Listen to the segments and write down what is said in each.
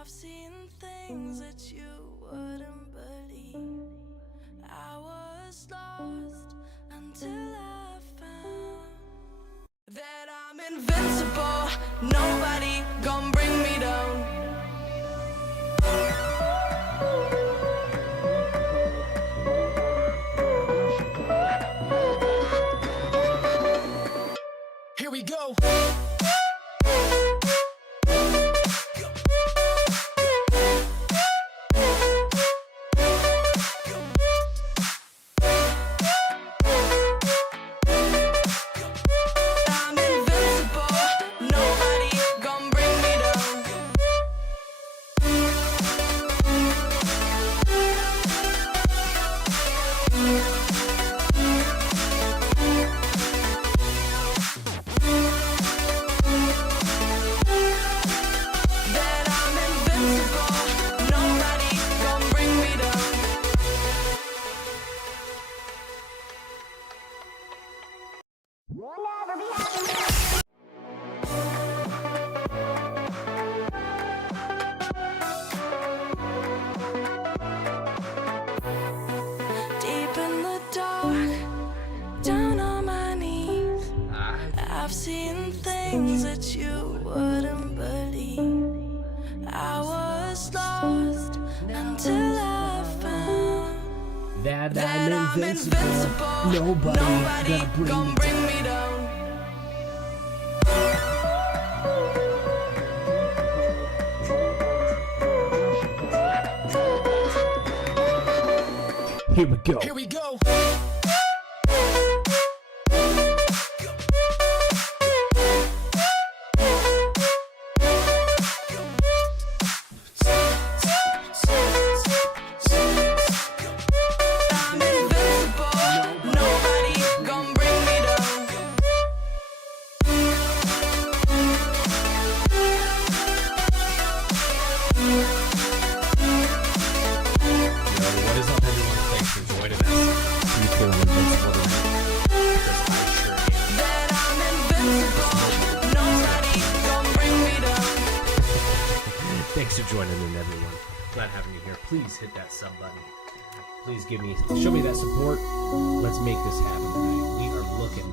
I've seen things that you wouldn't believe. I was lost until I found that I'm invincible. Nobody gon' bring me down. Here we go. I've seen things that you wouldn't believe. I was lost until I found that I'm invincible. Nobody gonna bring me down. Here we go. Here we go. Thanks for joining in, everyone. Glad having you here. Please hit that sub button. Please show me that support. Let's make this happen tonight. We are looking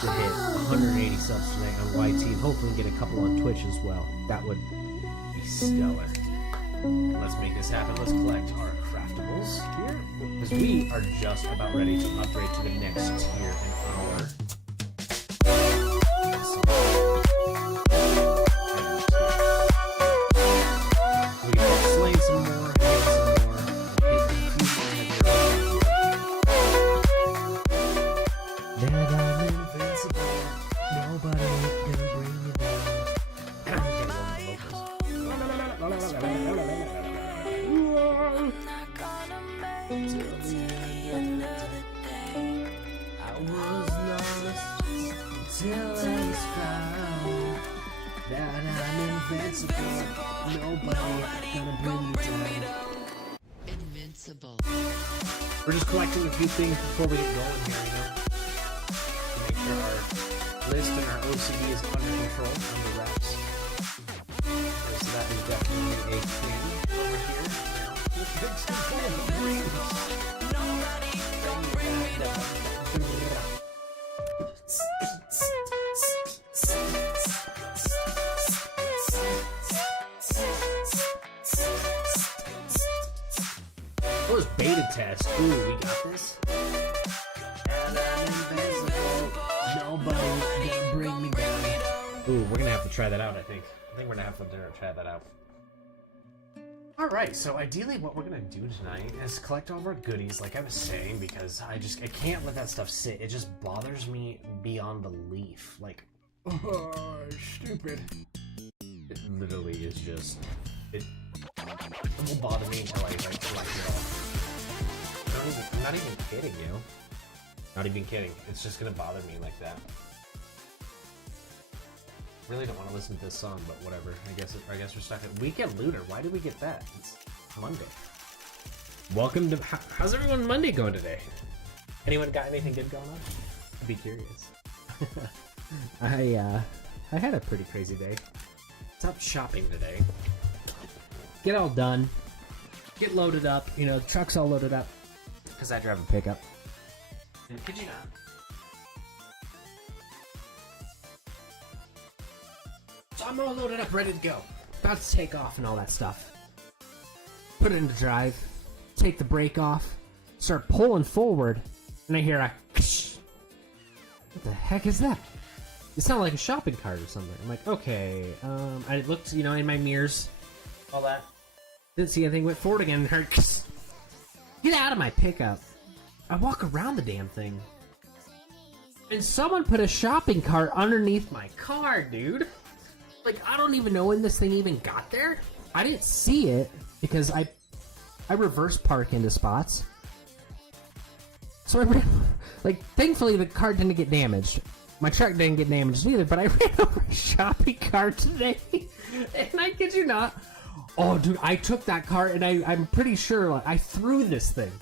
to hit 180 subs tonight on YT and hopefully get a couple on Twitch as well. That would be stellar. Let's make this happen. Let's collect our craftables here because we are just about ready to upgrade to the next tier in our Invincible. We're just collecting a few things before we get going here, you know, to make sure our list and our OCD is under control, under wraps. Okay, so that is definitely a thing over here. Nobody gon' bring me down. First beta test. Ooh, we got this. And I'm invincible. Nobody can bring me down. Ooh, we're gonna have to try that out, I think. I think we're gonna have to try that out. Alright, so ideally what we're gonna do tonight is collect all of our goodies, like I was saying, because I can't let that stuff sit. It just bothers me beyond belief. Like, oh, stupid. It literally is just... It will bother me until I collect it all. I'm not even kidding you. Not even kidding. It's just gonna bother me like that. Really don't want to listen to this song, but whatever. I guess we're stuck at Weekend Looter. Why did we get that? It's Monday. Welcome to... How's everyone Monday going today? Anyone got anything good going on? I'd be curious. I had a pretty crazy day. Stopped shopping today. get all done, get loaded up. You know, the truck's all loaded up because I drive a pickup. And could you not? So I'm all loaded up, ready to go. About to take off and all that stuff. Put it into drive, take the brake off, start pulling forward, and I hear a what the heck is that? It sounded like a shopping cart or something. I'm like, okay. I looked, you know, in my mirrors, all that. Didn't see anything. Went forward again and heard, get out of my pickup. I walk around the damn thing, and someone put a shopping cart underneath my car, dude. Like, I don't even know when this thing even got there. I didn't see it because I reverse park into spots. So I ran, like, thankfully the cart didn't get damaged. My truck didn't get damaged either, but I ran over a shopping cart today. And I kid you not. Oh, dude, I took that cart and I'm pretty sure like, I threw this thing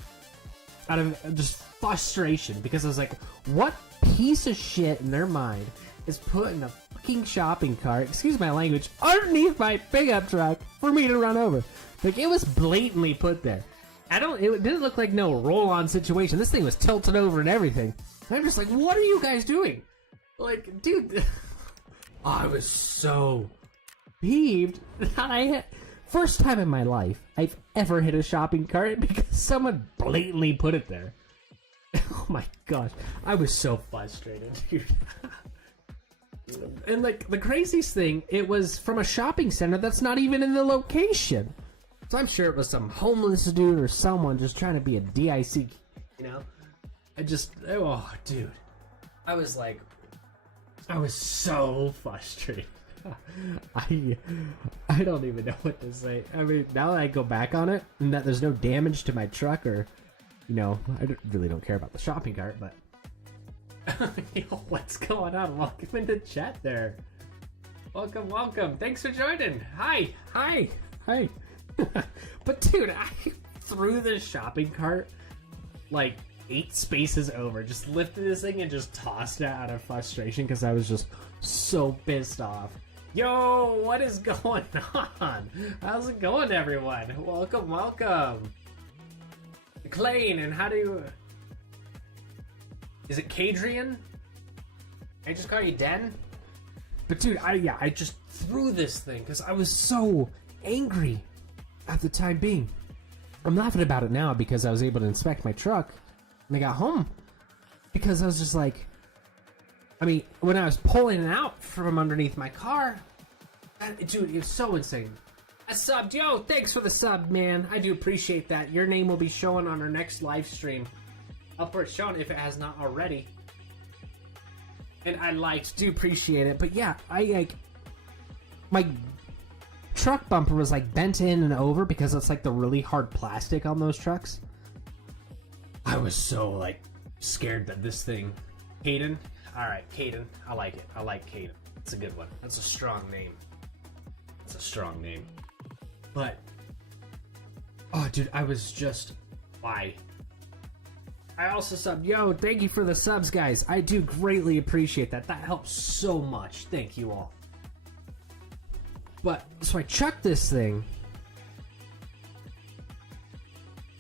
out of just frustration because I was like, what piece of shit in their mind is putting a fucking shopping cart, excuse my language, underneath my pickup truck for me to run over? Like, it was blatantly put there. It didn't look like no roll-on situation. This thing was tilted over and everything. And I'm just like, what are you guys doing? Like, dude, I was so peeved that first time in my life I've ever hit a shopping cart because someone blatantly put it there. Oh my gosh, I was so frustrated, dude. And like, the craziest thing, it was from a shopping center that's not even in the location. So I'm sure it was some homeless dude or someone just trying to be a DIC, you know? Oh, dude. I was so frustrated. I don't even know what to say. I mean, now that I go back on it, and that there's no damage to my truck or, you know, really don't care about the shopping cart, but... Yo, what's going on? Welcome into chat there. Welcome. Thanks for joining. Hi. But dude, I threw this shopping cart like 8 spaces over. Just lifted this thing and just tossed it out of frustration because I was just so pissed off. Yo, what is going on? How's it going, everyone? Welcome. McLean, and how do you... Is it Cadrian? I just call you Den? But dude, I just threw this thing because I was so angry at the time being. I'm laughing about it now because I was able to inspect my truck when I got home. Because I was just like, I mean, when I was pulling it out from underneath my car, dude, it was so insane. I subbed. Yo, thanks for the sub, man. I do appreciate that. Your name will be showing on our next live stream. Up where it's shown if it has not already. And I do appreciate it. But yeah, my truck bumper was like bent in and over because it's like the really hard plastic on those trucks. I was so like scared that this thing... Caden? Alright, Caden. I like it. I like Caden. It's a good one. That's a strong name. But... Oh, dude, I was just... Why? I also subbed. Yo, thank you for the subs, guys. I do greatly appreciate that. That helps so much. Thank you all. But, so I chucked this thing.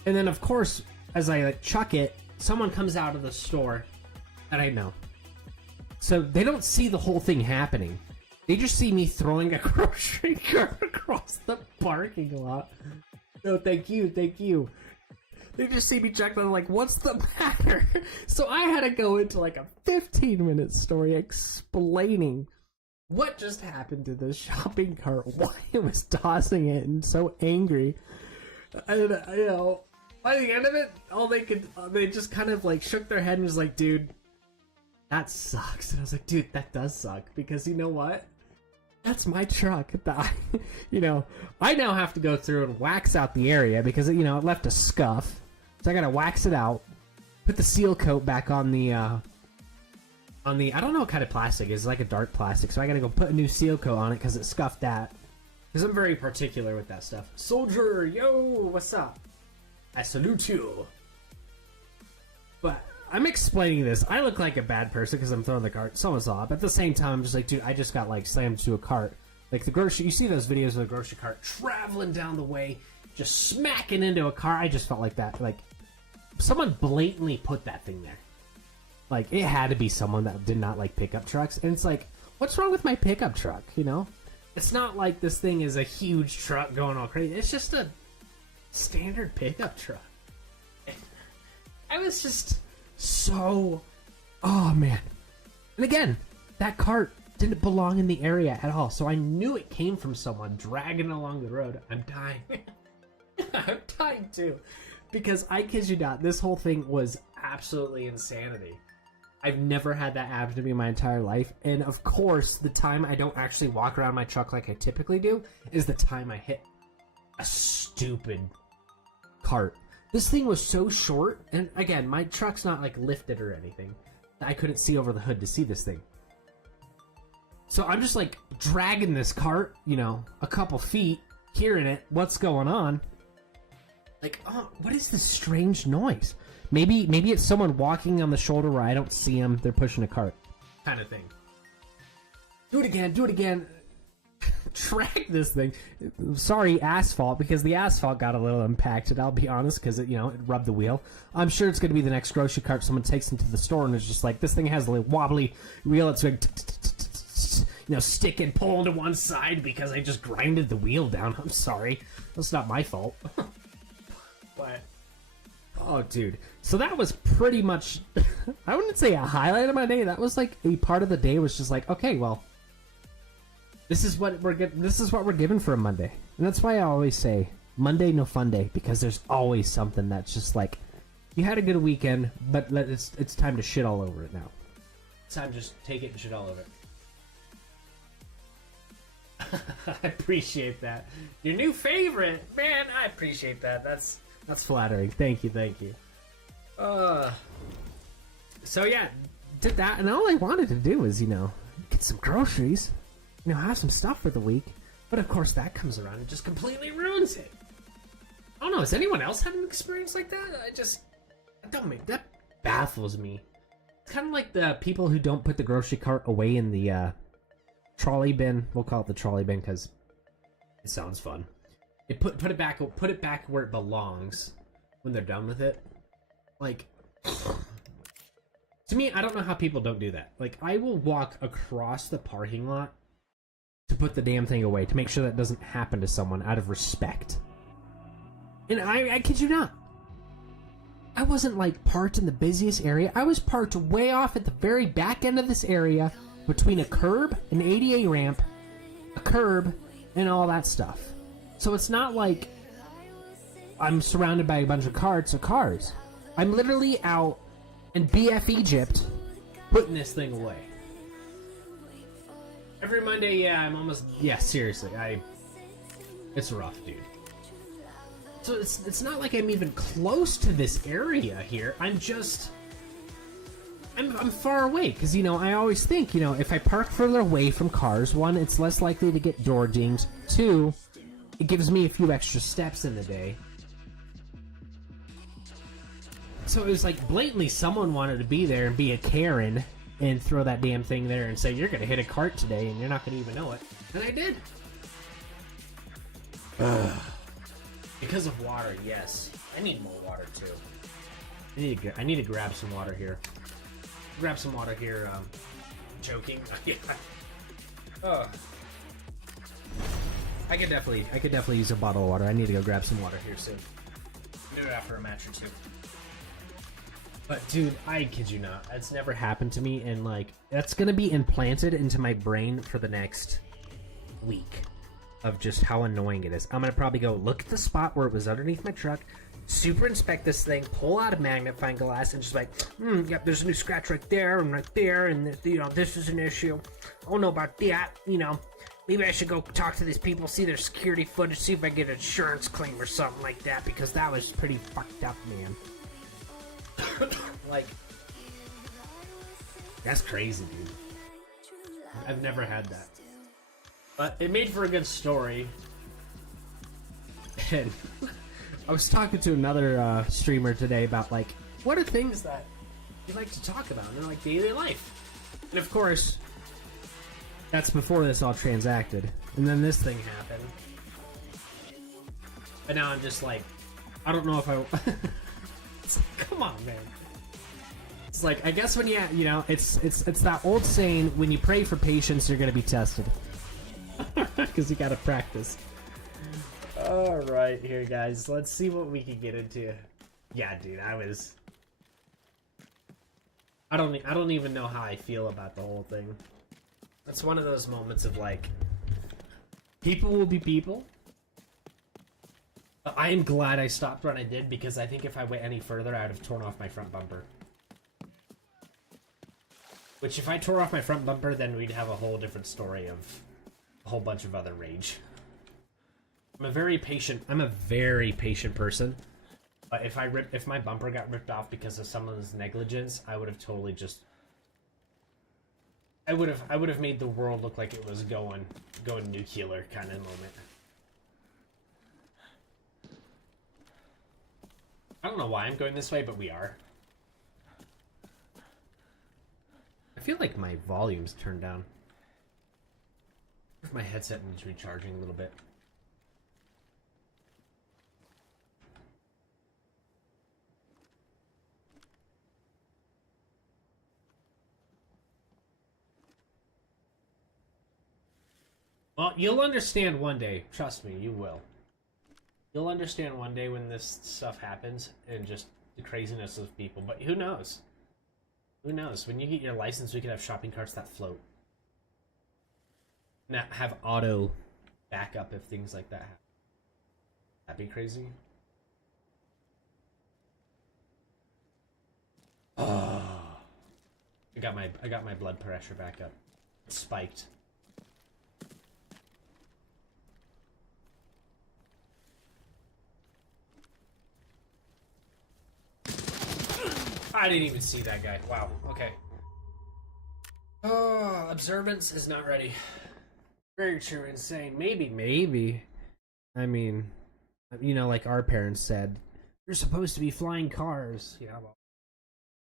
And then, of course, as I chuck it, someone comes out of the store that I know. So they don't see the whole thing happening. They just see me throwing a grocery cart across the parking lot. No, thank you. They just see me check and I'm like, what's the matter? So I had to go into like a 15-minute story explaining what just happened to the shopping cart, why it was tossing it, and so angry. And, you know, by the end of it, they just kind of like shook their head and was like, dude, that sucks. And I was like, dude, that does suck, because you know what? That's my truck. I now have to go through and wax out the area because, you know, it left a scuff. So I gotta wax it out, put the seal coat back on the, I don't know what kind of plastic it is, like a dark plastic, so I gotta go put a new seal coat on it because it scuffed that. Because I'm very particular with that stuff. Soldier, yo, what's up? I salute you. But I'm explaining this. I look like a bad person because I'm throwing the cart. Someone saw it. But at the same time, I'm just like, dude, I just got like slammed to a cart Like the grocery, you see those videos of the grocery cart traveling down the way, just smacking into a car. I just felt like that. Like someone blatantly put that thing there. Like it had to be someone that did not like pickup trucks. And it's like, what's wrong with my pickup truck? You know, it's not like this thing is a huge truck going all crazy. It's just a standard pickup truck. I was just so, oh man. And again, that cart didn't belong in the area at all, so I knew it came from someone dragging along the road. I'm dying. I'm dying too. Because I kid you not, this whole thing was absolutely insanity. I've never had that happen to me my entire life. And of course, the time I don't actually walk around my truck like I typically do is the time I hit a stupid cart. This thing was so short, and again, my truck's not like lifted or anything. I couldn't see over the hood to see this thing. So I'm just like dragging this cart, you know, a couple feet, hearing it. What's going on? Like, oh, what is this strange noise? Maybe it's someone walking on the shoulder where I don't see them. They're pushing a cart, kind of thing. Do it again. Track this thing. Sorry, asphalt, because the asphalt got a little impacted. I'll be honest, because it rubbed the wheel. I'm sure it's going to be the next grocery cart someone takes into the store and it's just like, this thing has a little wobbly wheel. It's like, stick and pull to one side because I just grinded the wheel down. I'm sorry. That's not my fault. But, oh, dude. So that was pretty much, I wouldn't say a highlight of my day. That was like a part of the day was just like, okay, well, this is what we're given for a Monday. And that's why I always say, Monday, no fun day, because there's always something that's just like, you had a good weekend, but it's time to shit all over it now. It's time to just take it and shit all over it. I appreciate that. Your new favorite, man. I appreciate that. That's flattering. Thank you. So yeah, did that, and all I wanted to do was get some groceries, have some stuff for the week. But of course, that comes around and just completely ruins it. I don't know. Has anyone else had an experience like that? That baffles me. It's kind of like the people who don't put the grocery cart away in the trolley bin. We'll call it the trolley bin because it sounds fun. Put it back where it belongs when they're done with it. Like, to me, I don't know how people don't do that. Like, I will walk across the parking lot to put the damn thing away to make sure that doesn't happen to someone out of respect. And I kid you not, I wasn't like parked in the busiest area. I was parked way off at the very back end of this area between a curb, an ADA ramp, a curb, and all that stuff. So it's not like I'm surrounded by a bunch of carts or cars. I'm literally out in BF Egypt putting this thing away. Every Monday, seriously, it's rough, dude. So it's not like I'm even close to this area here. I'm far away, because, I always think, if I park further away from cars, one, it's less likely to get door dinged. Two, it gives me a few extra steps in the day. So it was like blatantly someone wanted to be there and be a Karen and throw that damn thing there and say, you're going to hit a cart today and you're not going to even know it. And I did. Because of water, yes. I need more water too. I need to grab some water here. Joking. I could definitely use a bottle of water. I need to go grab some water here soon. Do it after a match or two. But dude, I kid you not, that's never happened to me, and like that's gonna be implanted into my brain for the next week of just how annoying it is. I'm gonna probably go look at the spot where it was underneath my truck, super inspect this thing, pull out a magnifying glass, and just like, yep, there's a new scratch right there, and this is an issue. I don't know about that, maybe I should go talk to these people, see their security footage, see if I get an insurance claim or something like that, because that was pretty fucked up, man. Like, that's crazy, dude. I've never had that. But it made for a good story. And I was talking to another streamer today about, like, what are things that you like to talk about in, like, daily life? And of course, that's before this all transacted. And then this thing happened. And now I'm just like, I don't know if I... It's like, come on, man. It's like, I guess when you know, it's that old saying, when you pray for patience, you're gonna be tested. Because you gotta practice. Alright, here guys, let's see what we can get into. Yeah, dude, I don't even know how I feel about the whole thing. It's one of those moments of like, people will be people. I am glad I stopped when I did, because I think if I went any further, I would have torn off my front bumper. Which, if I tore off my front bumper, then we'd have a whole different story of a whole bunch of other rage. I'm a very patient person. But if my bumper got ripped off because of someone's negligence, I would have totally just... I would have made the world look like it was going nuclear kind of moment. I don't know why I'm going this way, but we are. I feel like my volume's turned down. If my headset needs recharging a little bit. Well, you'll understand one day. Trust me, you will. You'll understand one day when this stuff happens and just the craziness of people. But who knows? Who knows? When you get your license, we could have shopping carts that float. Now have auto backup if things like that happen. That'd be crazy. Oh. I got my blood pressure back up. It's spiked. I didn't even see that guy. Wow. Okay. Oh, observance is not ready. Very true. Insane. Maybe. I mean, you know, like our parents said, you're supposed to be flying cars. Yeah. Well,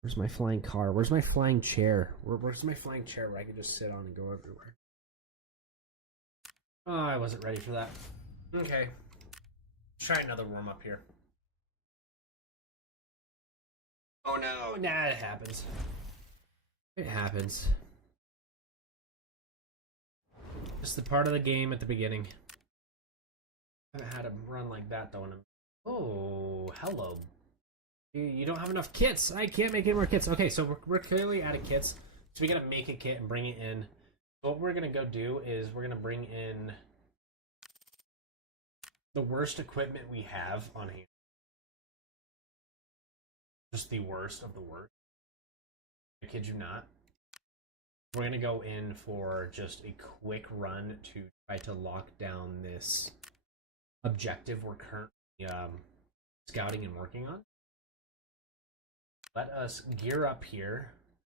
where's my flying car? Where's my flying chair? Where's my flying chair where I could just sit on and go everywhere? Oh, I wasn't ready for that. Okay. Let's try another warm up here. Oh no, nah, it happens. It happens. Just the part of the game at the beginning. I haven't had him run like that though. Oh, hello. You don't have enough kits. I can't make any more kits. Okay, so we're clearly out of kits. So we gotta make a kit and bring it in. What we're gonna go do is we're gonna bring in the worst equipment we have on hand. Just the worst of the worst. I kid you not. We're gonna go in for just a quick run to try to lock down this objective we're currently scouting and working on. Let us gear up here.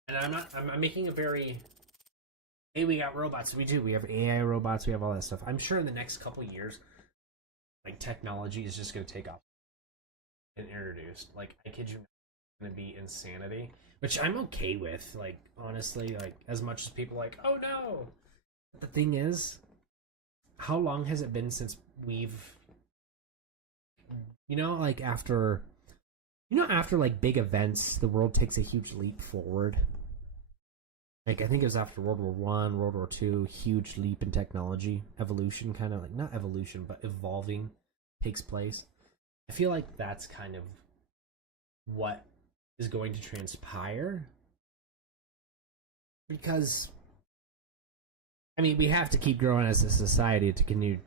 And I'm making a very... Hey, we got robots. We do. We have AI robots. We have all that stuff. I'm sure in the next couple years, like, technology is just gonna take off and introduced. Like, I kid you not. Gonna be insanity, which I'm okay with. Like, honestly, like, as much as people are like, oh no. But the thing is, how long has it been since we've, you know, like after like big events, the world takes a huge leap forward. Like, I think it was after World War One, World War Two, huge leap in technology, evolution, kind of like, not evolution, but evolving takes place. I feel like that's kind of what is going to transpire, because I mean, we have to keep growing as a society to continue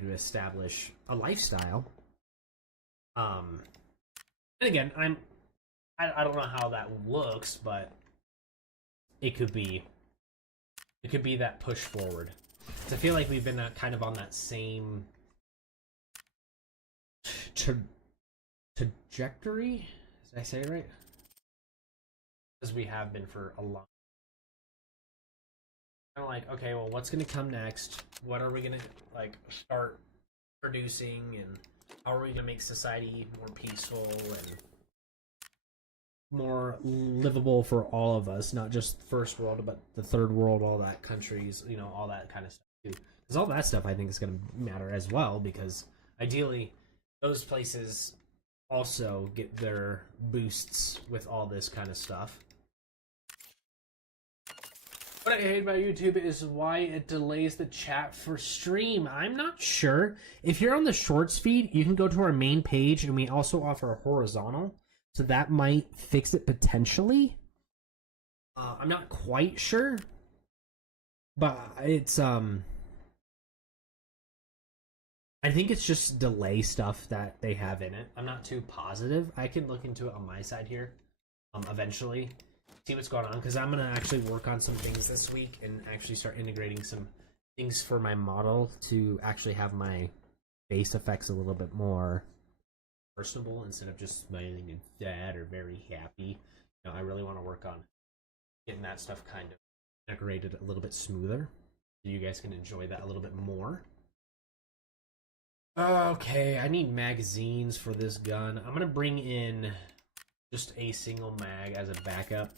to establish a lifestyle. And again, I don't know how that looks, but it could be that push forward. I feel like we've been kind of on that same trajectory. Did I say it right? As we have been for a long. Kind of like, okay, well, what's going to come next? What are we going to like start producing, and how are we going to make society more peaceful and more livable for all of us? Not just first world, but the third world, all that countries, you know, all that kind of stuff too. Because all that stuff I think is going to matter as well, because ideally those places also get their boosts with all this kind of stuff. What I hate about YouTube is why it delays the chat for stream. I'm not sure. If you're on the shorts feed, you can go to our main page, and we also offer a horizontal, so that might fix it potentially. I'm not quite sure, but it's I think it's just delay stuff that they have in it. I'm not too positive. I can look into it on my side here eventually, see what's going on, because I'm going to actually work on some things this week and actually start integrating some things for my model to actually have my face effects a little bit more personable instead of just smiling and sad or very happy. You know, I really want to work on getting that stuff kind of decorated a little bit smoother so you guys can enjoy that a little bit more. Okay, I need magazines for this gun. I'm gonna bring in just a single mag as a backup.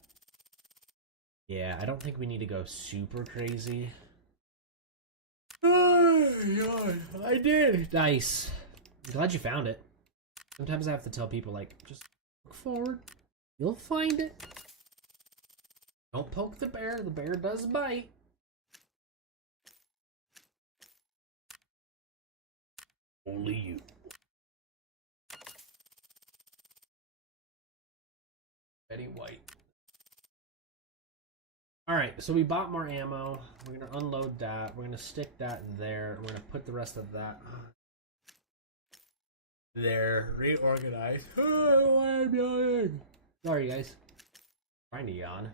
Yeah, I don't think we need to go super crazy. Oh God, I did! Nice. I'm glad you found it. Sometimes I have to tell people, like, just look forward. You'll find it. Don't poke the bear does bite. Only you. Betty White. Alright, so we bought more ammo. We're going to unload that. We're going to stick that there. We're going to put the rest of that there. Reorganize. Oh, I'm yawning. Sorry, guys. Trying to yawn.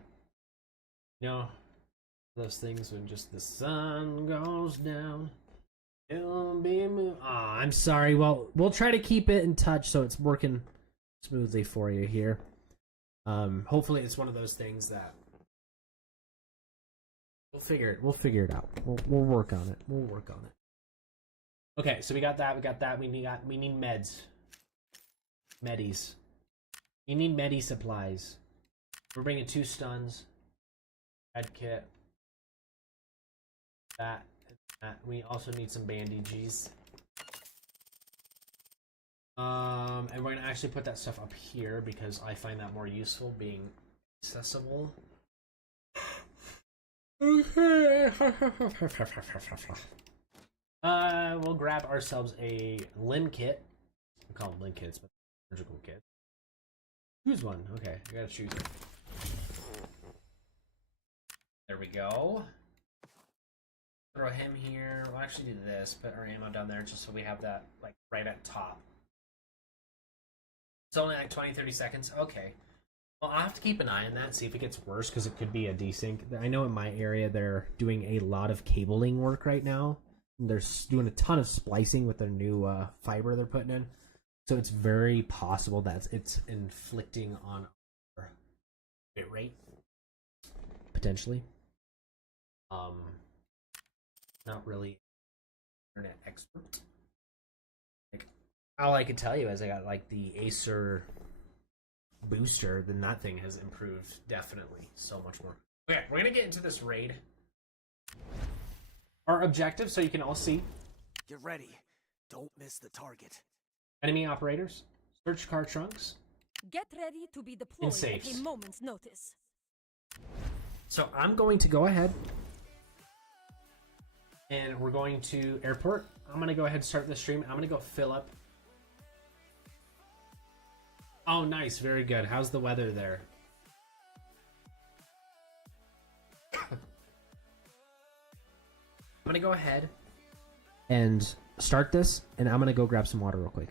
You know, those things when just the sun goes down. It'll be I'm sorry. Well, we'll try to keep it in touch so it's working smoothly for you here. Hopefully it's one of those things that we'll figure it out. We'll work on it. We'll work on it. Okay, so we got that. We need meds. Medis. We need medi supplies. We're bringing 2 stuns. Med kit. That. We also need some bandages. And we're gonna actually put that stuff up here because I find that more useful, being accessible. Okay. We'll grab ourselves a limb kit. We call them limb kits, but surgical kit. Choose one. Okay, I gotta choose it. There we go. Throw him here. We'll actually do this. Put our ammo down there just so we have that like right at top. It's only like 20-30 seconds. Okay. Well, I'll have to keep an eye on that, see if it gets worse, because it could be a desync. I know in my area they're doing a lot of cabling work right now. They're doing a ton of splicing with their new fiber they're putting in. So it's very possible that it's inflicting on our bit rate. Potentially. Not really internet expert. Like, all I can tell you is I got like the Acer booster, then that thing has improved definitely so much more. Okay, we're gonna get into this raid. Our objective, so you can all see. Get ready. Don't miss the target. Enemy operators, search car trunks. Get ready to be deployed at safes. a moment's notice. So I'm going to go ahead and we're going to airport. I'm gonna go ahead and start the stream. I'm gonna go fill up. Oh, nice, very good. How's the weather there? I'm gonna go ahead and start this, and I'm gonna go grab some water real quick.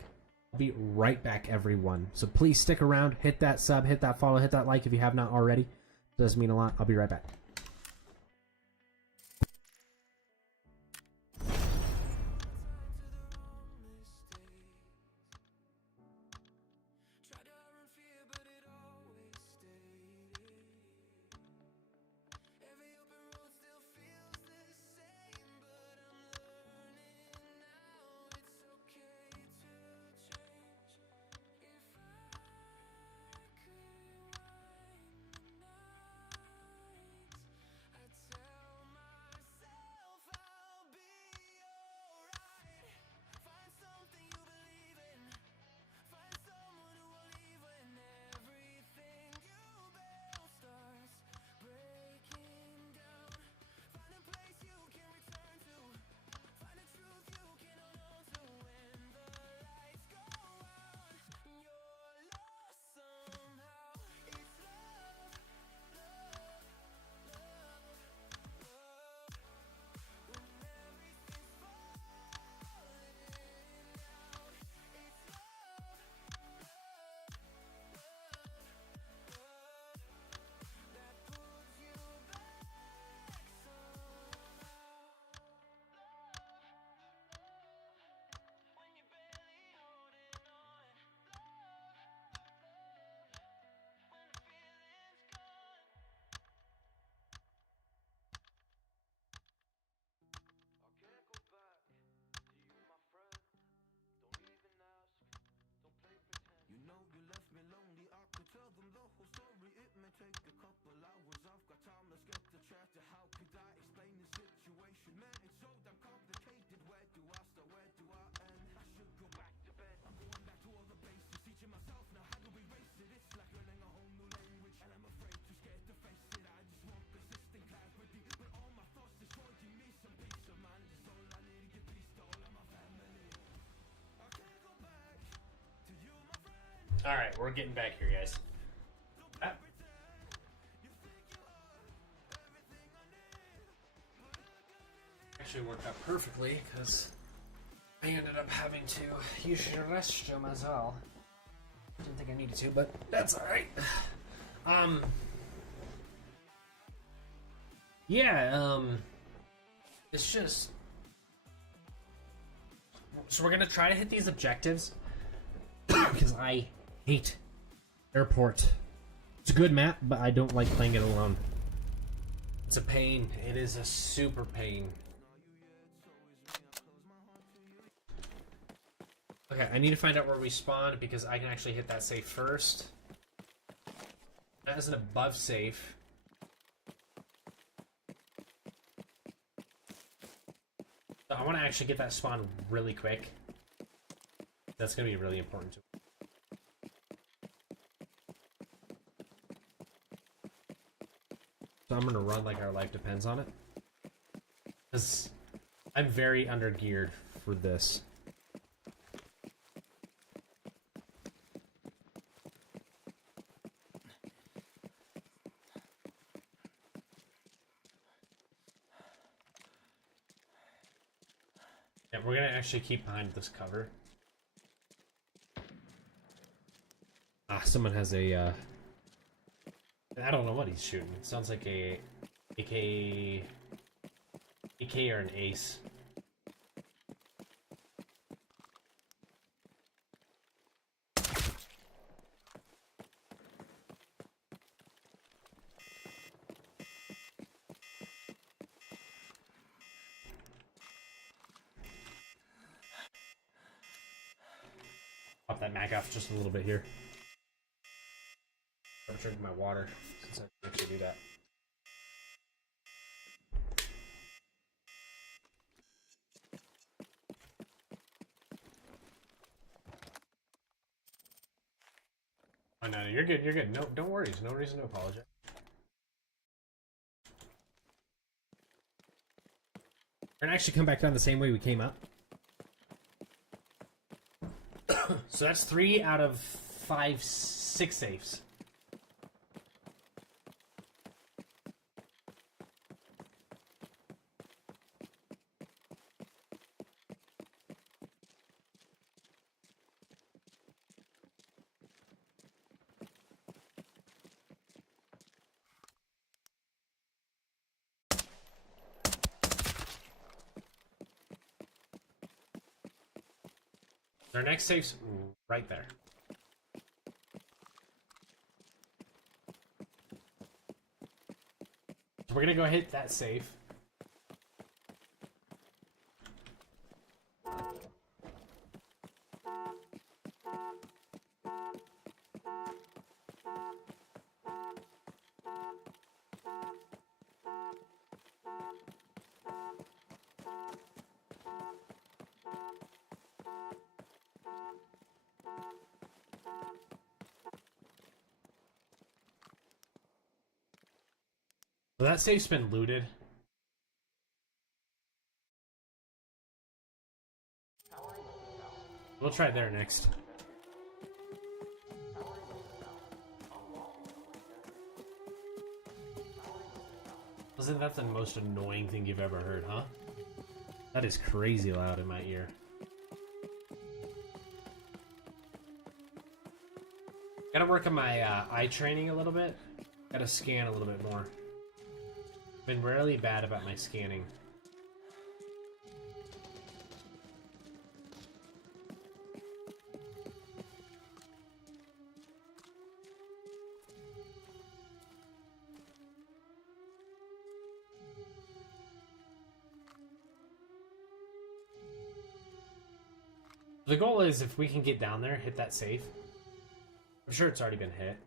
I'll be right back, everyone. So please stick around, hit that sub, hit that follow, hit that like if you have not already. It does mean a lot. I'll be right back. Alright, we're getting back here, guys. Ah. Actually worked out perfectly, because I ended up having to use your restroom as well. Didn't think I needed to, but that's alright. Yeah, it's just... So we're gonna try to hit these objectives, because I hate Airport. It's a good map, but I don't like playing it alone. It's a pain. It is a super pain. Okay, I need to find out where we spawn, because I can actually hit that safe first. That is an above safe. So I want to actually get that spawn really quick. That's going to be really important to me. So I'm going to run like our life depends on it. Because I'm very undergeared for this. Yeah, we're going to actually keep behind this cover. Ah, someone has a, I don't know what he's shooting. It sounds like a AK or an ace. Pop that mag off just a little bit here. I'm drinking my water since I can actually do that. Oh no, you're good, you're good. No, don't worry, there's no reason to apologize. We're gonna actually come back down the same way we came up. So that's 3 out of 5, 6 safes. Our next safe's right there. So we're gonna go hit that safe. So that safe's been looted. We'll try there next. Wasn't that the most annoying thing you've ever heard, huh? That is crazy loud in my ear. Gotta work on my eye training a little bit. Gotta scan a little bit more. Been really bad about my scanning. The goal is if we can get down there, hit that safe. I'm sure it's already been hit.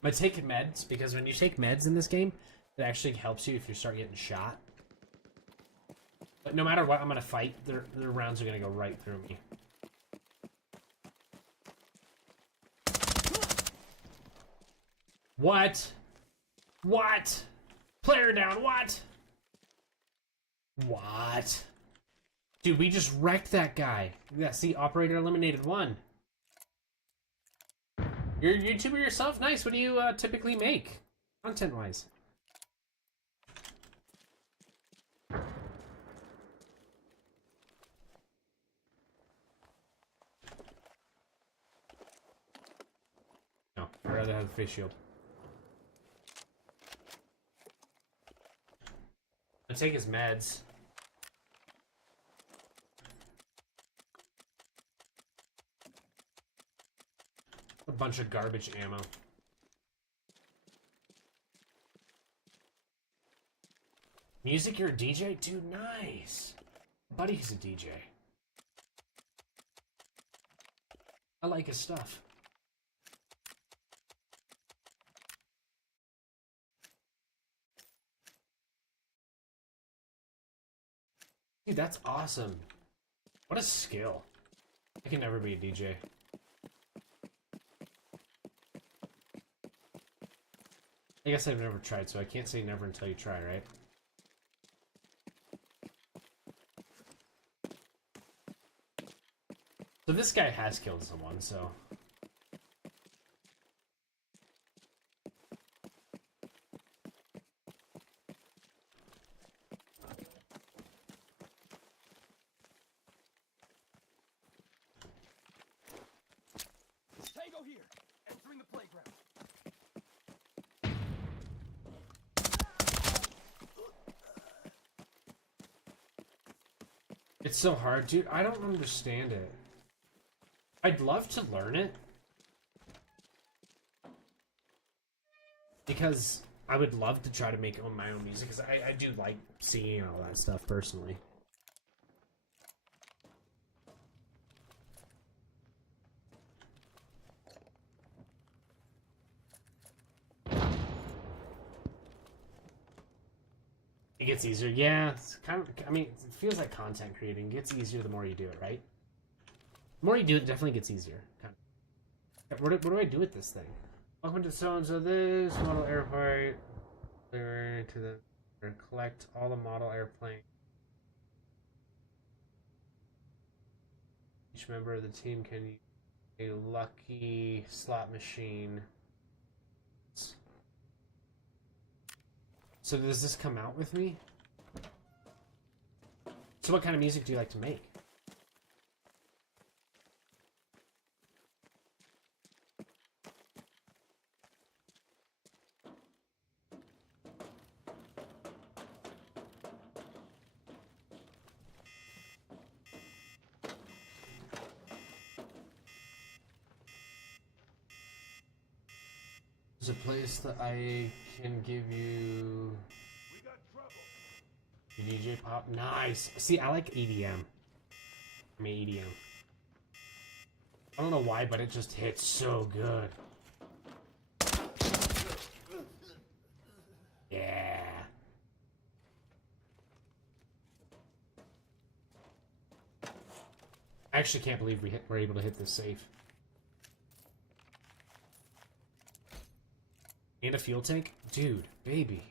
But take meds, because when you take meds in this game, it actually helps you if you start getting shot. But no matter what I'm gonna fight, their rounds are gonna go right through me. What? What? Player down, what? What? Dude, we just wrecked that guy. Yeah, see, operator eliminated 1. You're a YouTuber yourself? Nice. What do you typically make, content-wise? No, I'd rather have the face shield. I'll take his meds. A bunch of garbage ammo. Music, you're a DJ? Dude, nice. Buddy's a DJ. I like his stuff. Dude, that's awesome. What a skill. I can never be a DJ. I guess I've never tried, so I can't say never until you try, right? So this guy has killed someone, so... Tango here, entering the playground. It's so hard, dude. I don't understand it. I'd love to learn it. Because I would love to try to make my own music, because I do like singing and all that stuff, personally. It gets easier. Yeah, it's kind of, I mean, it feels like content creating. It gets easier the more you do it, right? The more you do it, it definitely gets easier. Kind of. What do I do with this thing? Welcome to so-and-so this model airport. Clear to the... or collect all the model airplane. Each member of the team can use a lucky slot machine. So does this come out with me? So what kind of music do you like to make? There's a place that I can give you... We got trouble. DJ pop. Nice. See, I like EDM. I mean EDM. I don't know why, but it just hits so good. Yeah. I actually can't believe we're able to hit this safe. And a fuel tank? Dude, baby.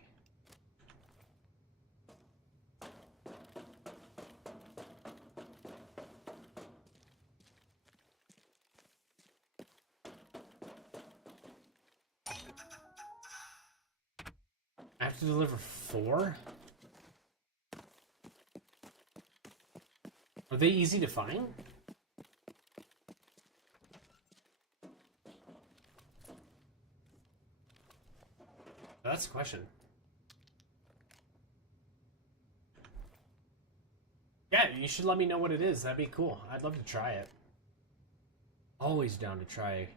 I have to deliver 4? Are they easy to find? That's the question. Yeah, you should let me know what it is. That'd be cool. I'd love to try it. Always down to try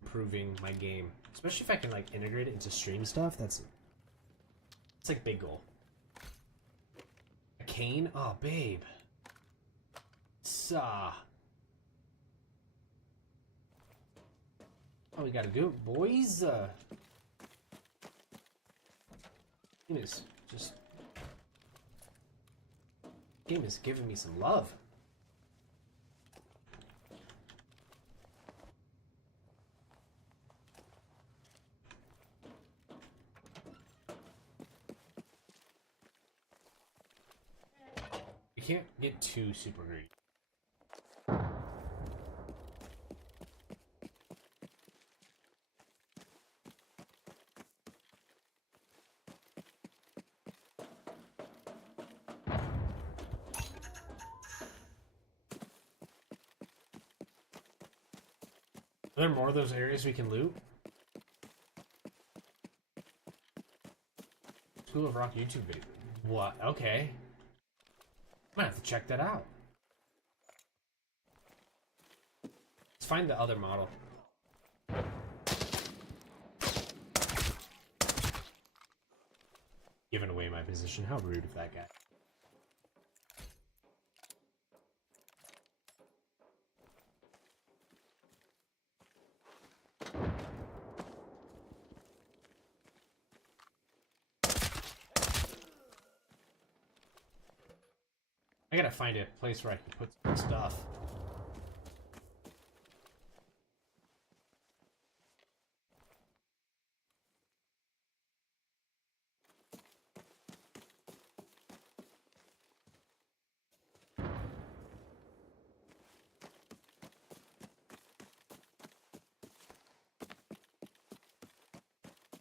improving my game. Especially if I can like integrate it into stream stuff. It's like big goal. A cane? Oh, babe. Saw. Oh, we gotta do it, boys. Is just game is giving me some love. You can't get too super greedy. Are there more of those areas we can loot? School of Rock YouTube video. What? Okay. I might have to check that out. Let's find the other model. Giving away my position. How rude of that guy. I gotta find a place where I can put some stuff.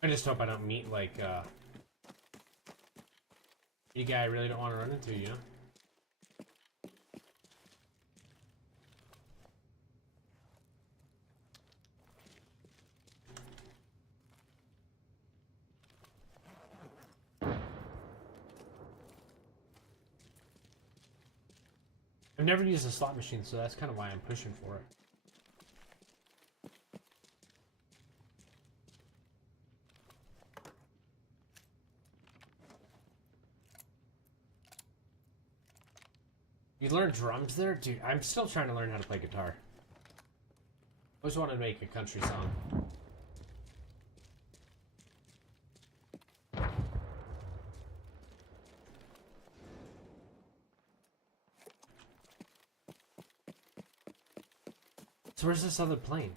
I just hope I don't meet like a guy I really don't want to run into, you know? I've never used a slot machine, so that's kind of why I'm pushing for it. You learn drums there? Dude, I'm still trying to learn how to play guitar. I always wanted to make a country song. So where's this other plane?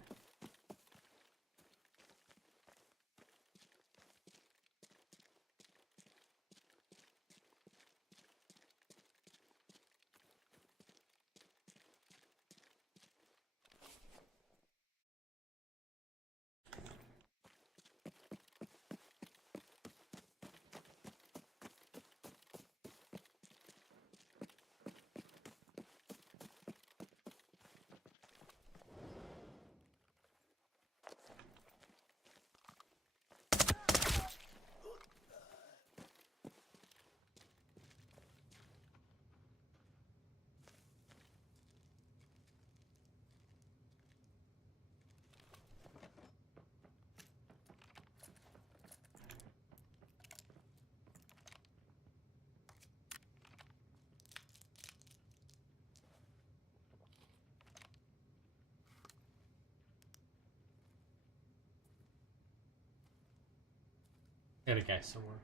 Got a guy somewhere.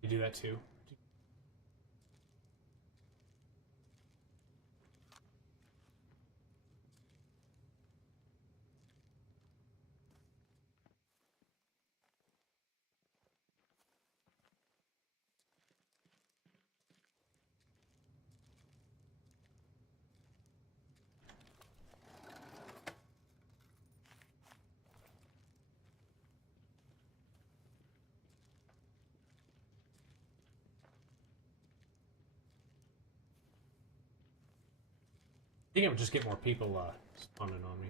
You do that too? I think I would just get more people spawning on me.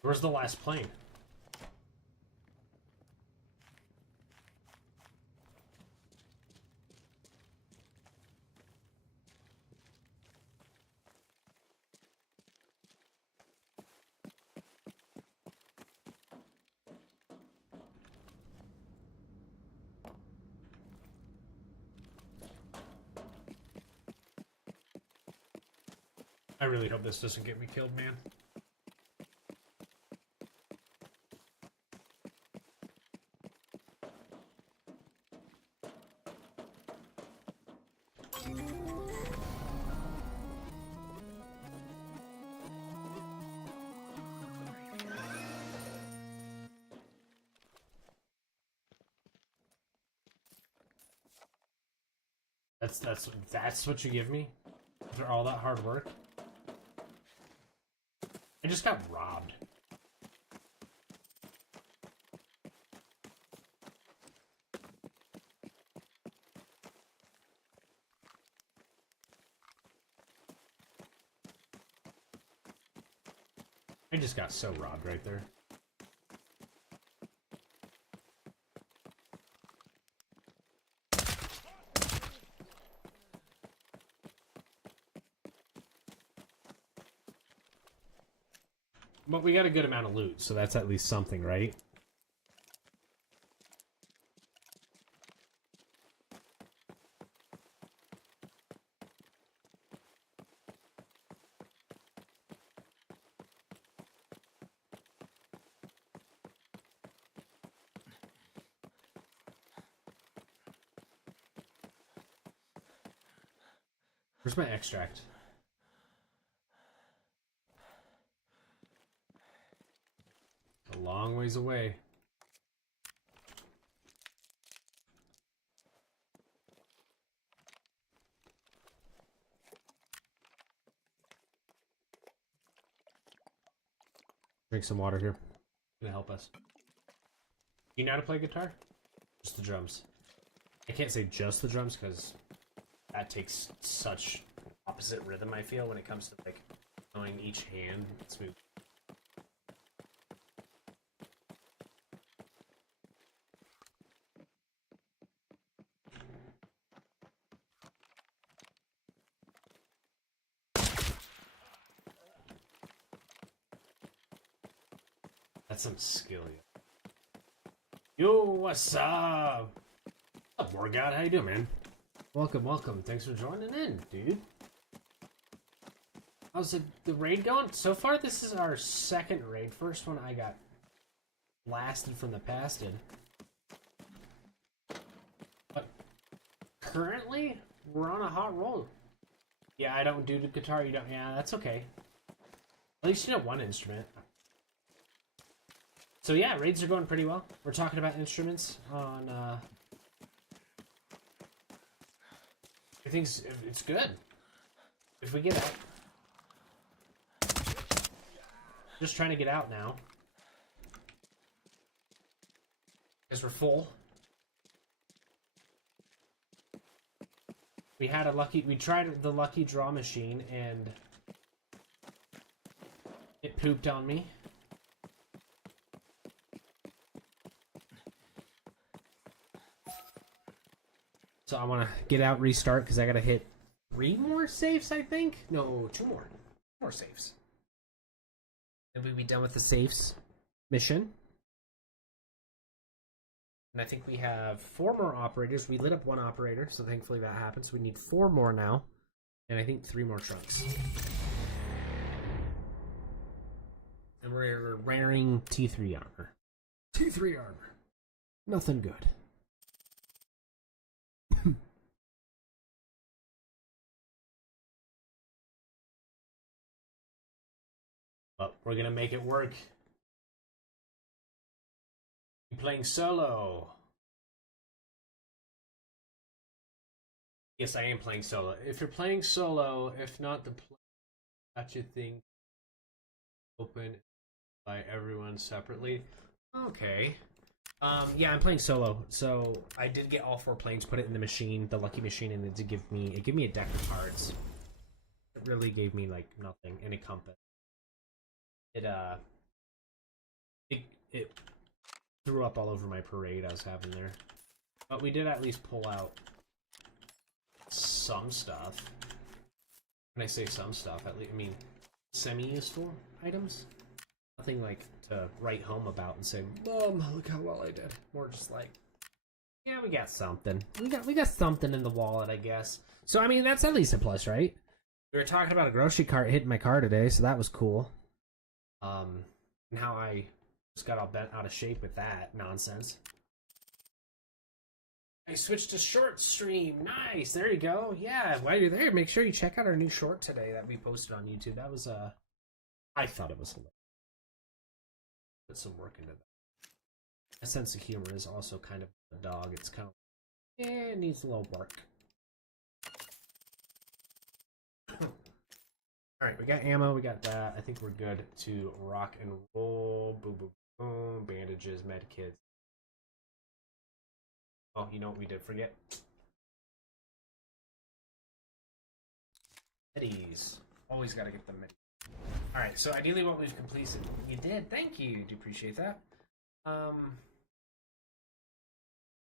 Where's the last plane? I really hope this doesn't get me killed, man. That's what you give me after all that hard work. I just got robbed. I just got so robbed right there. But we got a good amount of loot, so that's at least something, right? Where's my extract? A long ways away. Drink some water here. Gonna help us. You know how to play guitar? Just the drums. I can't say just the drums because that takes such opposite rhythm, I feel, when it comes to like knowing each hand smooth. That's some skill. Yo, what's up? What's up, Morgott? How you doing, man? Welcome, welcome. Thanks for joining in, dude. How's the raid going? So far, this is our second raid. First one I got blasted from the past in. But currently, we're on a hot roll. Yeah, I don't do the guitar. You don't. Yeah, that's okay. At least you know one instrument. So yeah, raids are going pretty well. We're talking about instruments on, I think it's good. If we get out. Just trying to get out now. Because we're full. We tried the lucky draw machine and it pooped on me. So I want to get out, restart, because I got to hit 3 more safes, I think? No, 2 more. 2 more safes. Then we'll be done with the safes mission. And I think we have 4 more operators. We lit up 1 operator, so thankfully that happens. We need 4 more now. And I think 3 more trucks. And we're wearing T3 armor. T3 armor. Nothing good. But we're gonna make it work. I'm playing solo. Yes, I am playing solo. If you're playing solo, if not the play, got your thing open by everyone separately. Okay. Yeah, I'm playing solo. So I did get all 4 planes, put it in the machine, the lucky machine, and it did give me a deck of cards. It really gave me like nothing and a compass. It threw up all over my parade I was having there. But we did at least pull out some stuff. When I say some stuff, at least I mean semi-useful items. Nothing like to write home about and say, "Mom, look how well I did." More just like, yeah, we got something. We got something in the wallet, I guess. So I mean, that's at least a plus, right? We were talking about a grocery cart hitting my car today, so that was cool. And how I just got all bent out of shape with that nonsense. I switched to short stream. Nice. There you go. Yeah, while you're there, make sure you check out our new short today that we posted on YouTube. That was I thought it was hilarious. Put some work into that. My sense of humor is also kind of a dog. It's kind of it needs a little work. Alright, we got ammo, we got that. I think we're good to rock and roll. Boom, boom, boom. Bandages, med kits. Oh, you know what we did forget? Medis. Always gotta get the med. Alright, so ideally what we've completed. You did, thank you. Do appreciate that.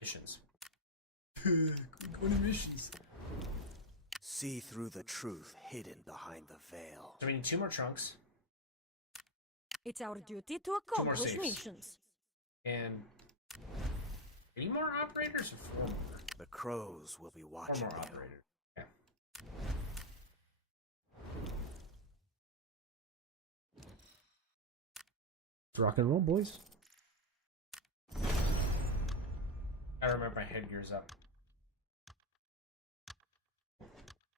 Missions. Go to missions. See through the truth hidden behind the veil. So we need 2 more trunks. It's our duty to accomplish safes. missions. And 3 more operators or 4 more? The crows will be 4 watching more you. operators. Okay. Let's rock and roll, boys. I remember my headgear's up.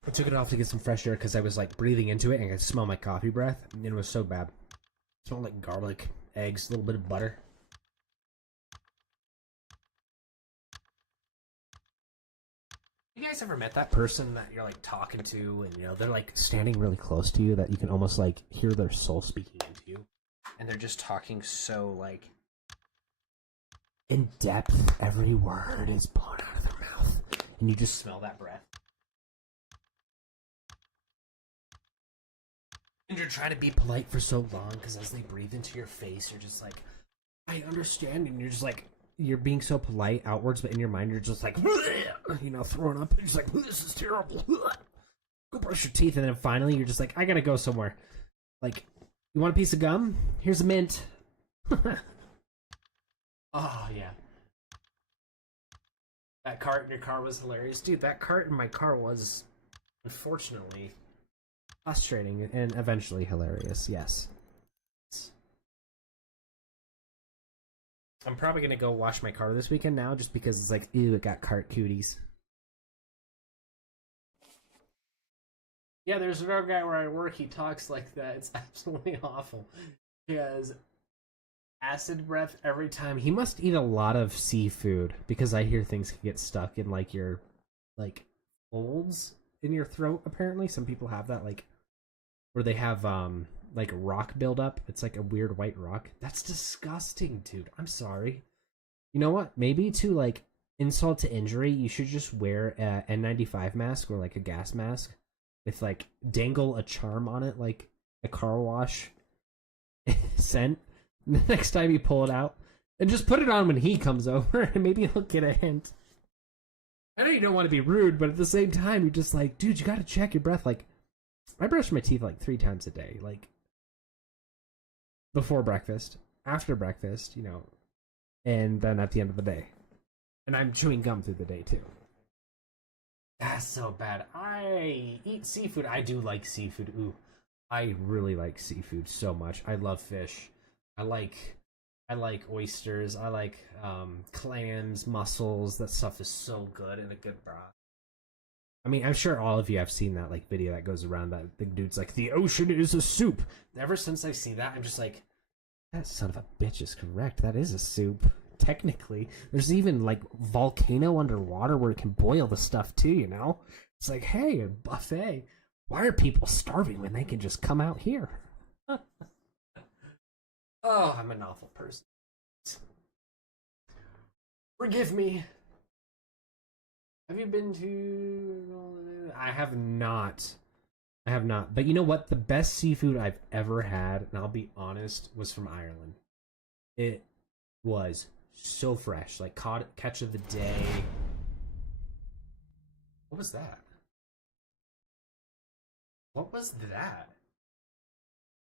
I took it off to get some fresh air because I was like breathing into it and I could smell my coffee breath, and it was so bad. It smelled like garlic, eggs, a little bit of butter. You guys ever met that person that you're like talking to, and you know they're like standing really close to you that you can almost like hear their soul speaking into you, and they're just talking so like in depth, every word is blown out of their mouth, and you just smell that breath. And you're trying to be polite for so long because as they breathe into your face, you're just like, I understand. And you're just like, you're being so polite outwards, but in your mind, you're just like, you know, throwing up. You're just like, this is terrible. Go brush your teeth. And then finally, you're just like, I gotta go somewhere. Like, you want a piece of gum? Here's a mint. Oh, yeah. That cart in your car was hilarious. Dude, that cart in my car was, unfortunately, frustrating and eventually hilarious, yes. I'm probably gonna go wash my car this weekend now just because it's like, ew, it got cart cooties. Yeah, there's another guy where I work, he talks like that. It's absolutely awful. He has acid breath every time. He must eat a lot of seafood because I hear things can get stuck in like your like folds in your throat apparently. Some people have that like where they have like rock buildup. It's like a weird white rock. That's disgusting, dude. I'm sorry. You know what? Maybe to like insult to injury, you should just wear a N95 mask or like a gas mask with like dangle a charm on it, like a car wash scent. The next time you pull it out, and just put it on when he comes over, and maybe he'll get a hint. I know you don't want to be rude, but at the same time, you're just like, dude, you gotta check your breath. Like, I brush my teeth like 3 times a day, like before breakfast, after breakfast, you know, and then at the end of the day. And I'm chewing gum through the day too. That's so bad. I eat seafood. I do like seafood. Ooh, I really like seafood so much. I love fish. I like oysters. I like clams, mussels. That stuff is so good in a good broth. I mean, I'm sure all of you have seen that like video that goes around that the dude's like, the ocean is a soup. Ever since I see that, I'm just like, that son of a bitch is correct. That is a soup. Technically, there's even like volcano underwater where it can boil the stuff too. You know, it's like, hey, a buffet. Why are people starving when they can just come out here? Oh, I'm an awful person. Forgive me. Have you been to... I have not. I have not. But you know what? The best seafood I've ever had, and I'll be honest, was from Ireland. It was so fresh. Like, catch of the day. What was that? What was that?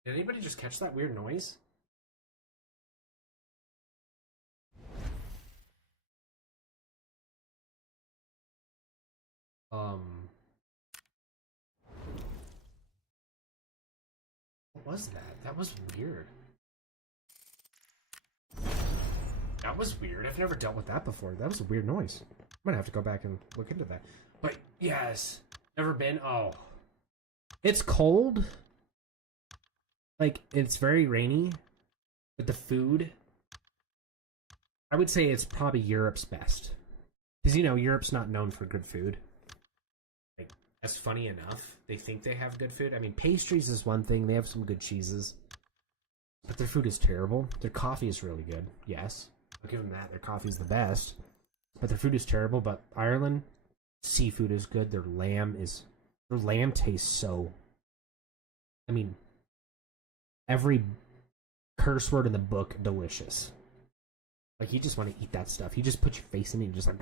Did anybody just catch that weird noise? was that? That was weird. That was weird. I've never dealt with that before. That was a weird noise. I'm gonna have to go back and look into that. But yes, never been. Oh, it's cold. Like, it's very rainy. But the food, I would say it's probably Europe's best. Because, you know, Europe's not known for good food. Like, that's funny enough. They think they have good food. I mean, pastries is one thing. They have some good cheeses. But their food is terrible. Their coffee is really good. Yes. I'll give them that. Their coffee is the best. But their food is terrible. But Ireland, seafood is good. Their lamb tastes so... I mean, every curse word in the book, delicious. Like, you just want to eat that stuff. You just put your face in it and just like...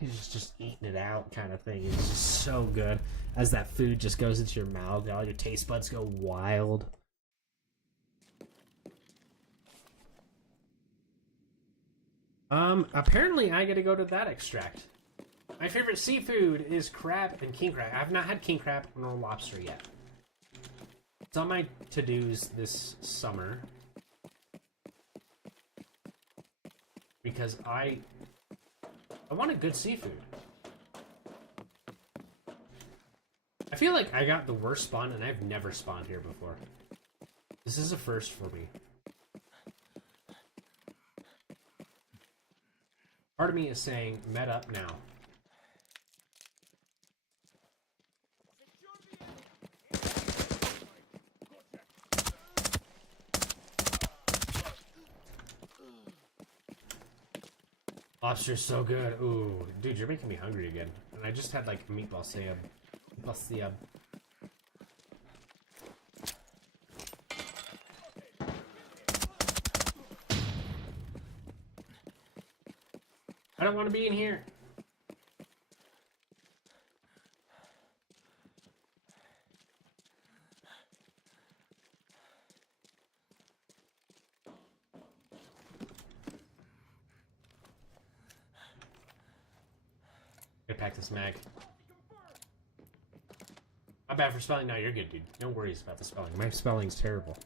You're just eating it out kind of thing. It's just so good. As that food just goes into your mouth, all your taste buds go wild. Apparently I gotta go to that extract. My favorite seafood is crab and king crab. I've not had king crab nor lobster yet. It's on my to-dos this summer. Because I want a good seafood. I feel like I got the worst spawn and I've never spawned here before. This is a first for me. Part of me is saying, met up now. Lobster's so good. Ooh, dude, you're making me hungry again. And I just had like a meatball sub. Meatball sub. I don't want to be in here. Gotta pack this mag. Not bad for spelling. No, you're good, dude. No worries about the spelling. My spelling's terrible.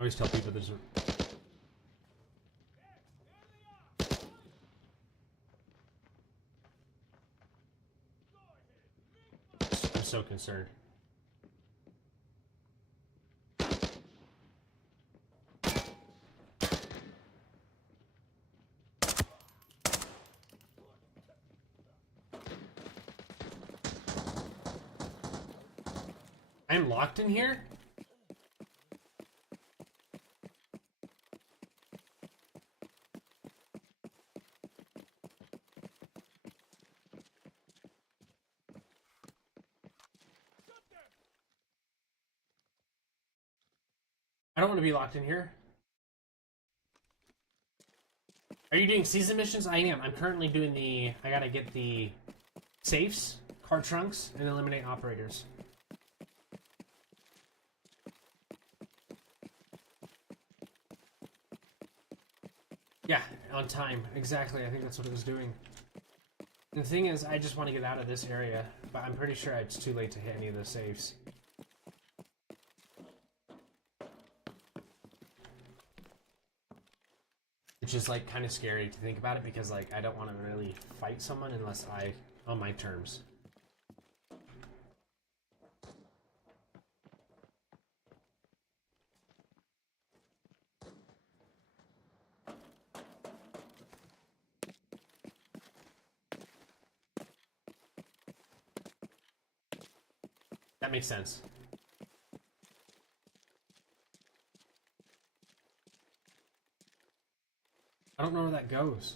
I always tell people there's a... I'm so concerned. I'm locked in here? I don't want to be locked in here. Are you doing season missions? I am. I'm currently doing the... I gotta get the safes, card trunks, and eliminate operators. Yeah, on time. Exactly. I think that's what it was doing. And the thing is, I just want to get out of this area, but I'm pretty sure it's too late to hit any of the safes. Which is like kind of scary to think about it because like I don't want to really fight someone unless on my terms. That makes sense. I don't know where that goes.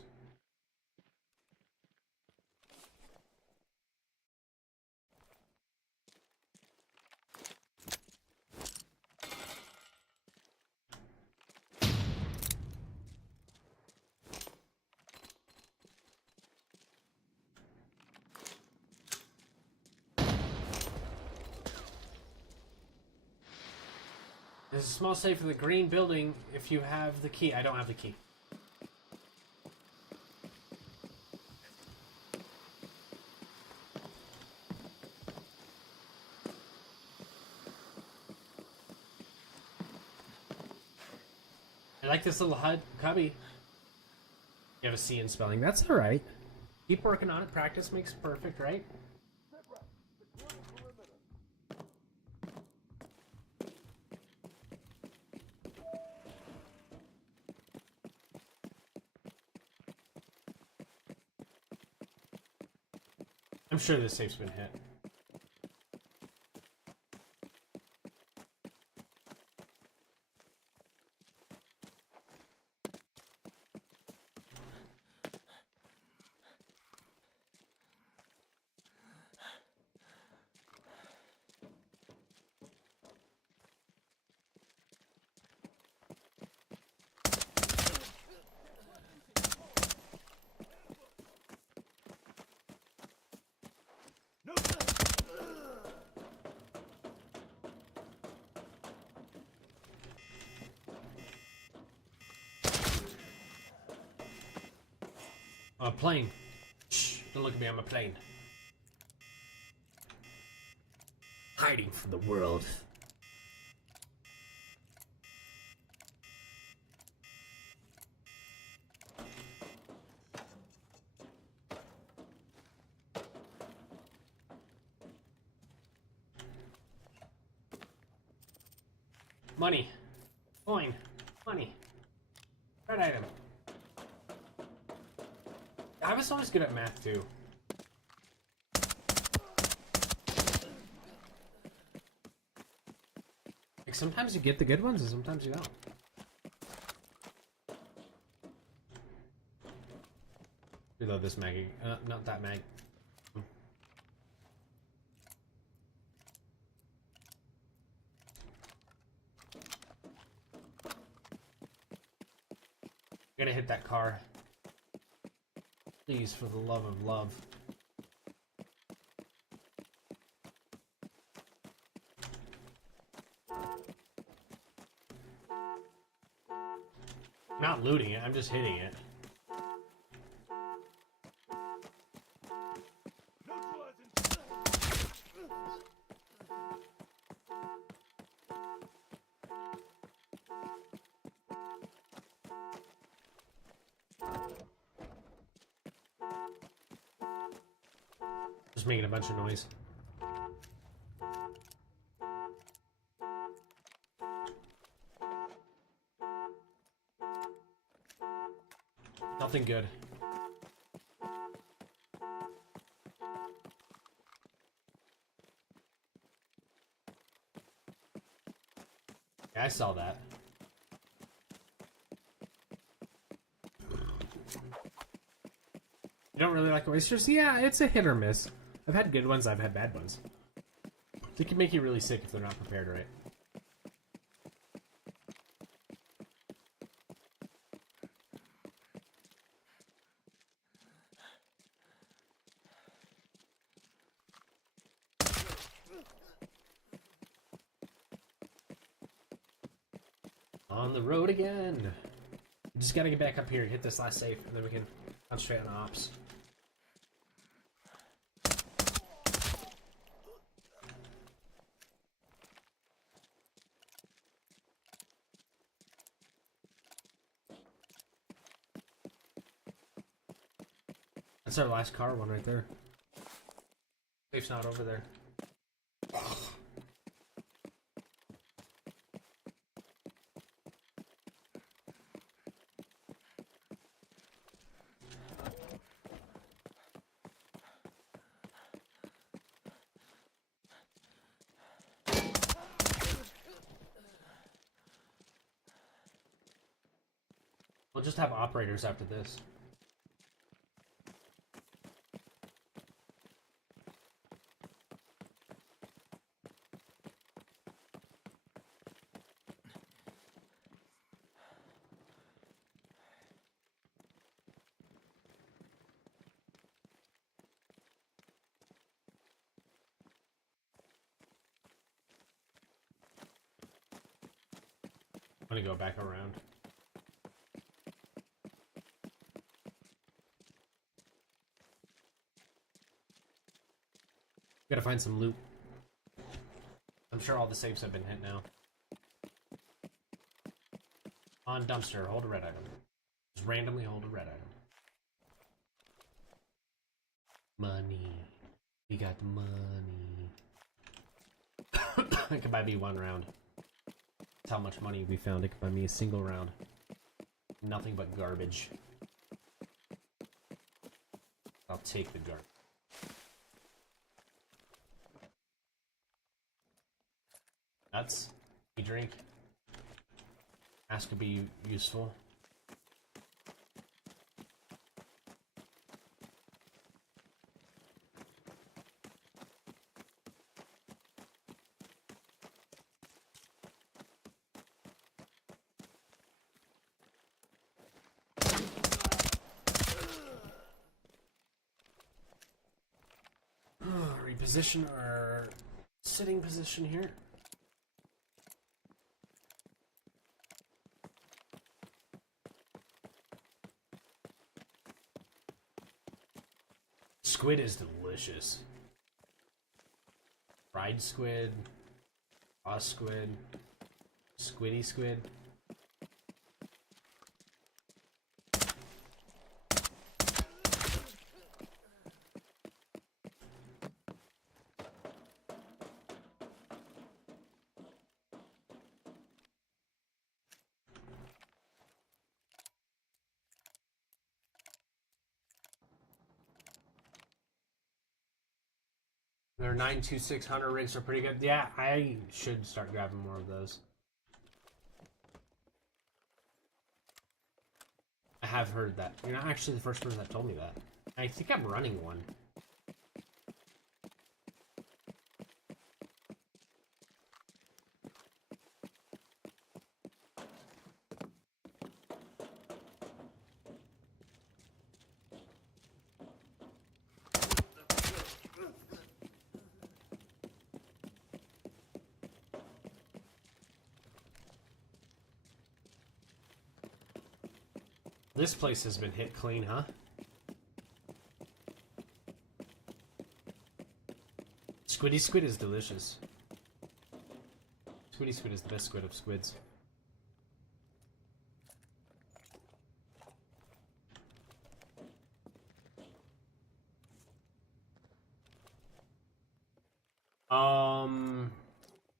There's a small safe in the green building if you have the key. I don't have the key. I like this little HUD cubby. You have a C in spelling. That's alright. Keep working on it. Practice makes perfect, right? I'm sure this safe's been hit. A plane. Shh, don't look at me, I'm a plane. Hiding from the world. Money. Coin. Money. Red item. I was always good at math too. Like sometimes you get the good ones and sometimes you don't. Reload this mag. Not that mag. Gonna hit that car. Please, for the love of love. I'm not looting it, I'm just hitting it. Just making a bunch of noise. Nothing good. Yeah, I saw that. You don't really like oysters? Yeah, it's a hit or miss. I've had good ones, I've had bad ones. They can make you really sick if they're not prepared right. On the road again. We just gotta get back up here, hit this last safe, and then we can concentrate on ops. That's our last car one right there. Safe's not over there. We'll just have operators after this. I'm gonna go back around. Gotta find some loot. I'm sure all the safes have been hit now. On dumpster, hold a red item. Just randomly hold a red item. Money. We got money. It could buy me 1 round. That's how much money we found. It could buy me a single round. Nothing but garbage. I'll take the garbage. Nuts. You drink. Ask could be useful. Reposition our sitting position here. Squid is delicious. Fried squid, raw squid, squiddy squid. Their 926 hunter rigs are pretty good. Yeah, I should start grabbing more of those. I have heard that. You're not actually the first person that told me that. I think I'm running one. This place has been hit clean, huh? Squiddy squid is delicious. Squiddy squid is the best squid of squids.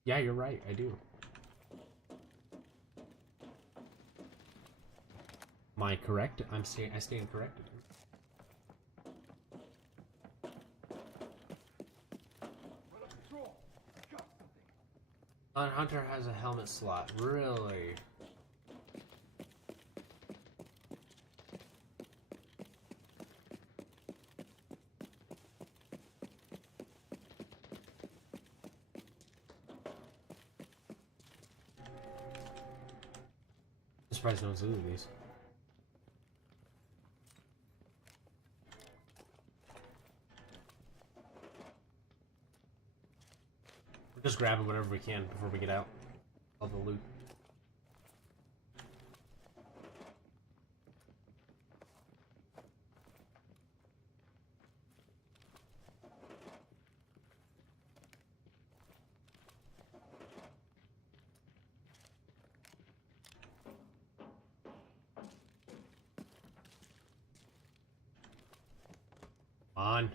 Yeah, you're right, I do. Am I correct? I stand corrected. Hunter has a helmet slot. Really? I'm surprised no one's losing these. We're just grabbing whatever we can before we get out of the loot. On.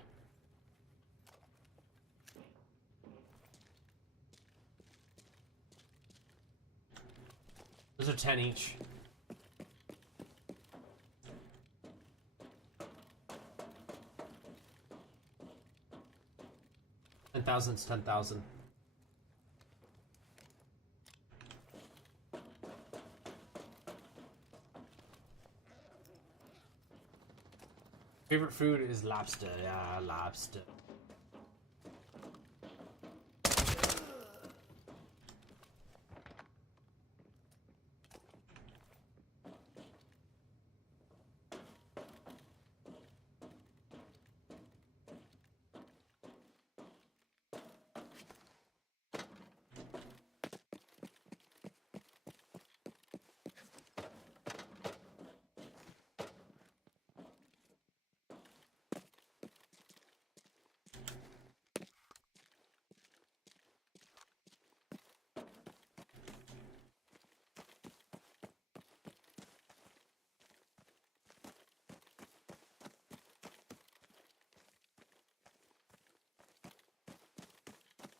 Those are 10 each. $10,000's 10,000. Favorite food is lobster. Yeah, lobster.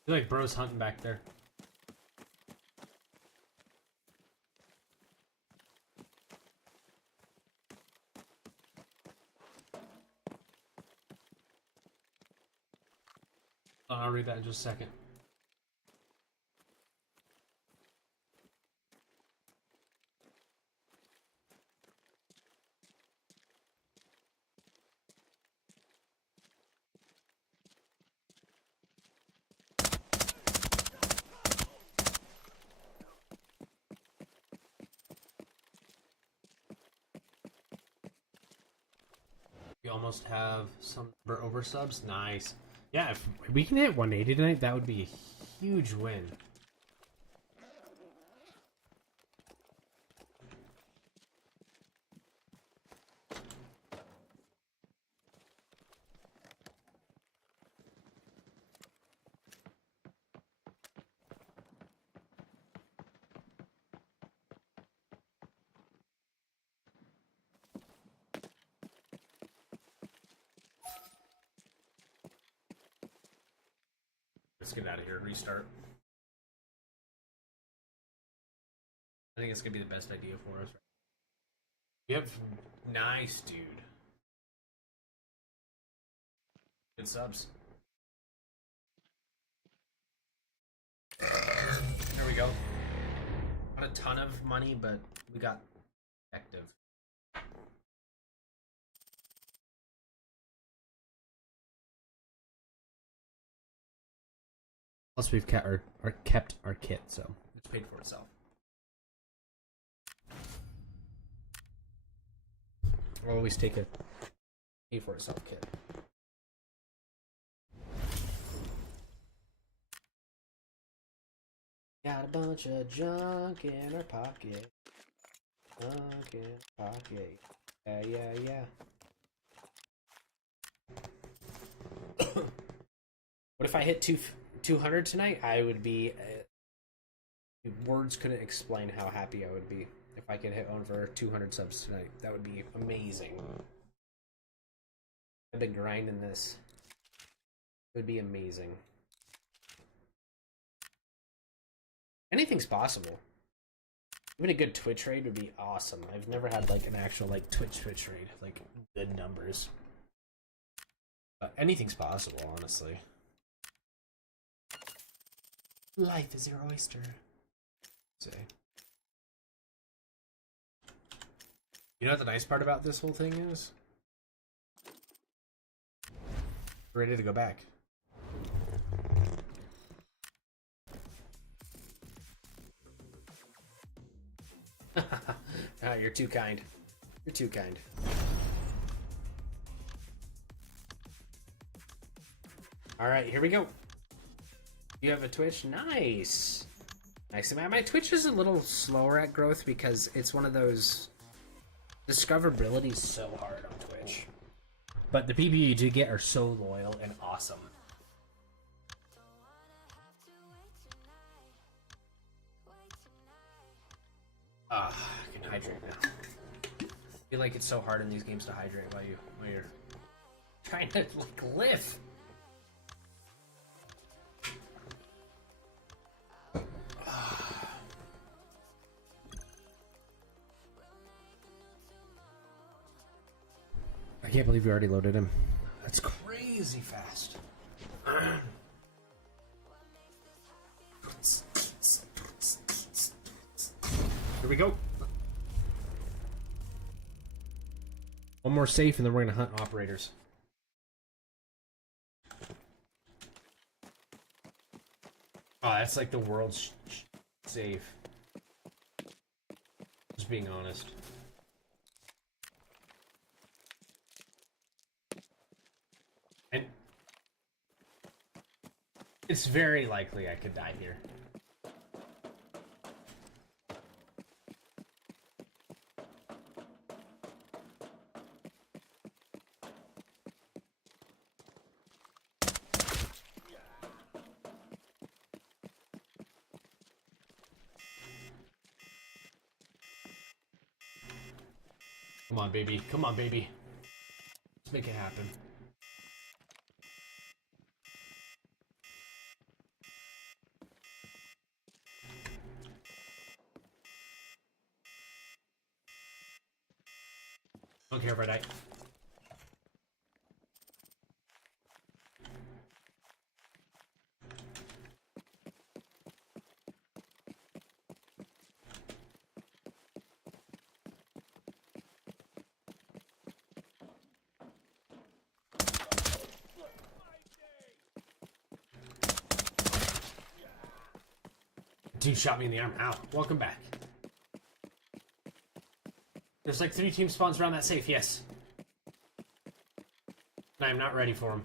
feel like bro's hunting back there. I'll read that in just a second. We almost have some over subs. Nice. Yeah, if we can hit 180 tonight, that would be a huge win. Let's get out of here and restart. I think it's gonna be the best idea for us. Yep, nice, dude. Good subs. There we go. Not a ton of money, but we got effective. Plus, we've kept our kit, so it's paid for itself. I'll always take a pay for itself kit. Got a bunch of junk in our pocket. Junk in our pocket. Yeah, yeah, yeah. What if I hit 200 tonight? I would be... words couldn't explain how happy I would be if I could hit over 200 subs tonight. That would be amazing. I've been grinding this. It would be amazing. Anything's possible. Even a good Twitch raid would be awesome. I've never had like an actual like Twitch raid, like good numbers. But anything's possible, honestly. Life is your oyster. Say. You know what the nice part about this whole thing is? We're ready to go back. Ah, you're too kind. You're too kind. Alright, here we go. You have a Twitch? Nice! Nice. My Twitch is a little slower at growth because it's one of those... Discoverability is so hard on Twitch. But the people you do get are so loyal and awesome. I can hydrate now. I feel like it's so hard in these games to hydrate while you're trying to like live. I can't believe you already loaded him. That's crazy fast. Here we go. One more safe and then we're gonna hunt operators. Oh, that's like the world's safe. Just being honest. And it's very likely I could die here. Come on, baby. Come on, baby. Let's make it happen. Don't care if I die. Dude shot me in the arm. Ow. Welcome back. There's like 3 team spawns around that safe, yes. And I am not ready for them.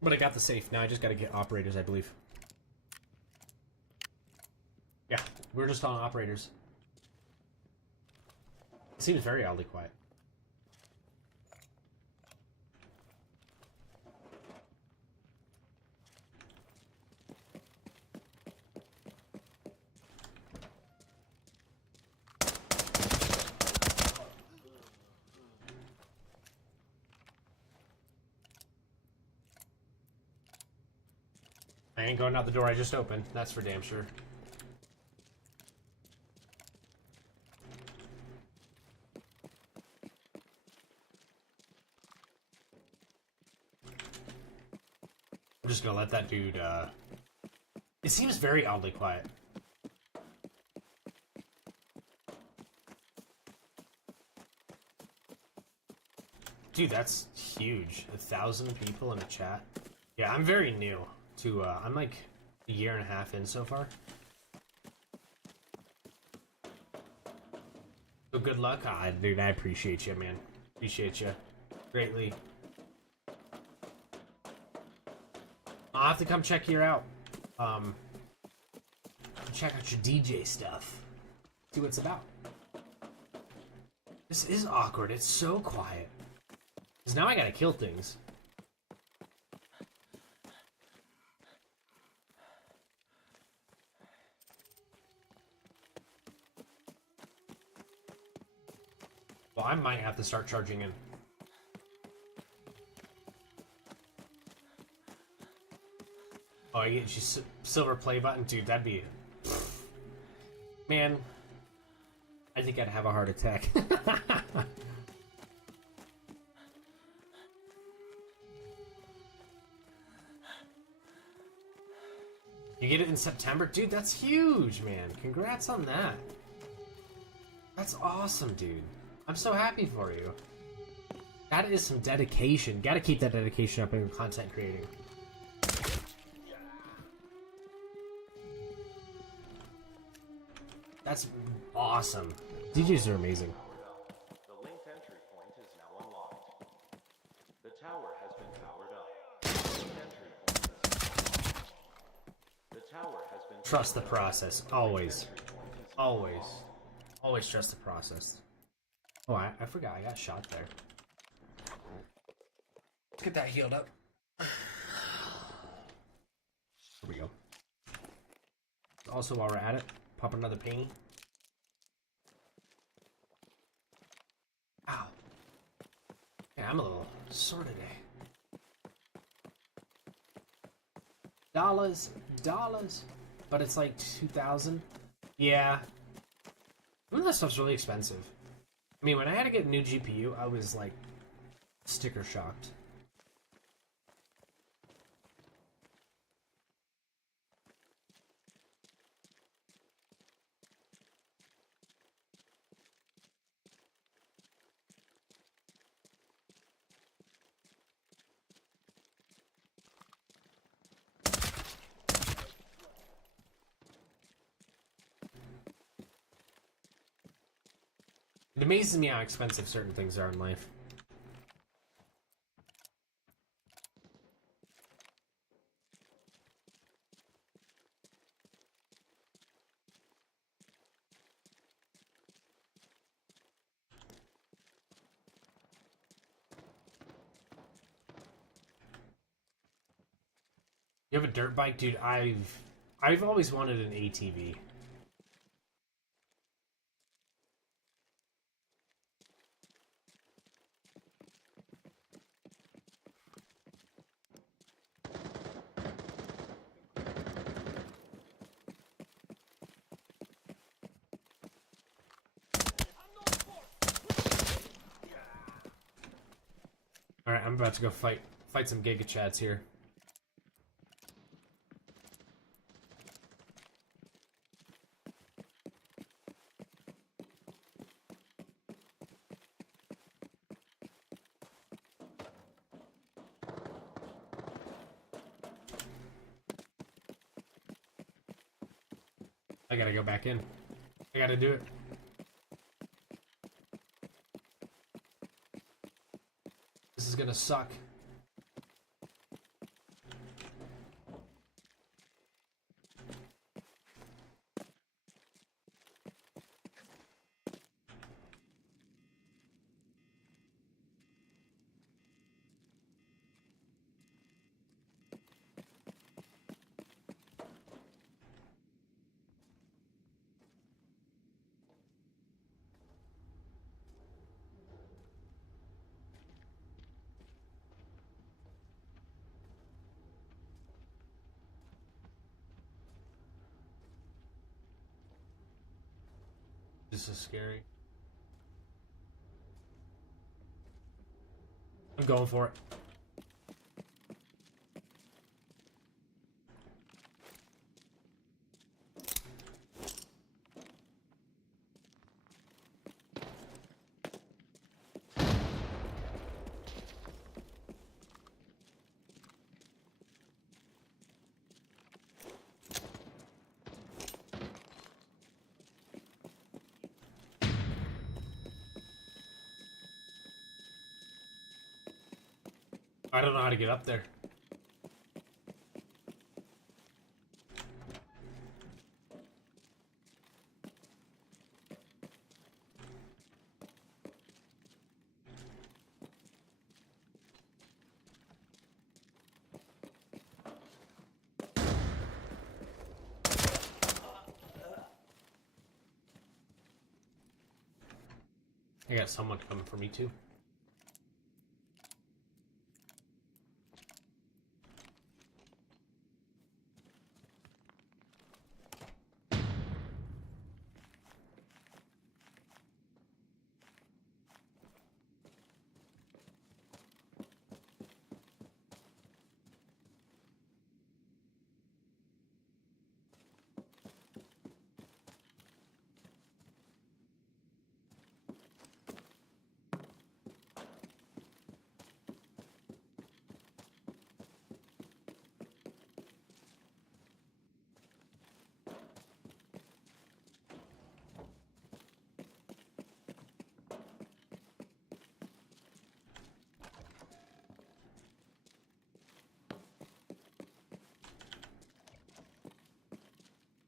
But I got the safe. Now I just gotta get operators, I believe. Yeah, we're just on operators. It seems very oddly quiet. I ain't going out the door I just opened. That's for damn sure. I'm just gonna let that dude, It seems very oddly quiet. Dude, that's huge. 1,000 people in a chat. Yeah, I'm very new to, I'm like a year and a half in so far. So good luck. Ah, dude, I appreciate you, man. Appreciate you. Greatly. I'll have to come check you out. Check out your DJ stuff. See what it's about. This is awkward. It's so quiet. Because now I gotta kill things. Well, I might have to start charging in. Oh, I get you silver play button? Dude, that'd be... Man, I think I'd have a heart attack. You get it in September? Dude, that's huge, man. Congrats on that. That's awesome, dude. I'm so happy for you. That is some dedication. Gotta keep that dedication up in content creating. That's awesome. DJs are amazing. The linked entry point is now unlocked. The tower has been powered up. The linked entry point is the tower has been Trust the process. Always. Always. Always trust the process. Oh, I forgot. I got shot there. Let's get that healed up. Here we go. Also, while we're at it, pop another painting. Ow. Yeah, I'm a little sore today. Dollars. But it's like 2,000. Yeah. That stuff's really expensive. I mean, when I had to get a new GPU, I was like sticker shocked. It amazes me how expensive certain things are in life. You have a dirt bike? Dude, I've always wanted an ATV. I'm about to go fight some Giga Chads here. I gotta go back in. I gotta do it. This is gonna suck. This is scary. I'm going for it. I don't know how to get up there. I got someone coming for me too.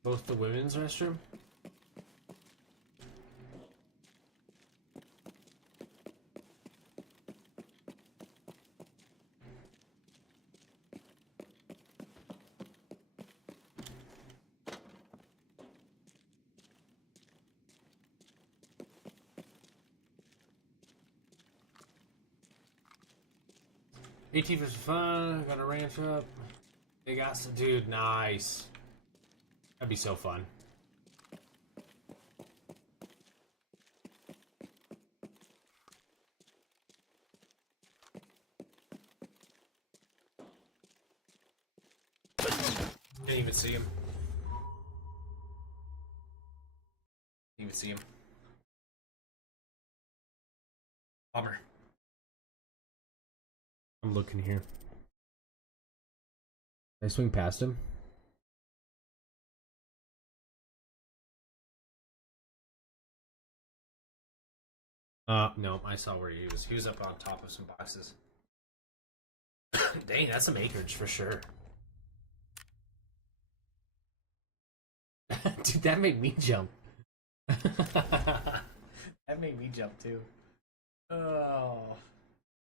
Both the women's restroom? AT was fun, got a ranch up. They got some dude, nice. That'd be so fun. Didn't even see him. Didn't even see him. Bummer. I'm looking here. Did I swing past him? No, I saw where he was. He was up on top of some boxes. Dang, that's some acreage for sure. Dude, that made me jump. That made me jump too. Oh,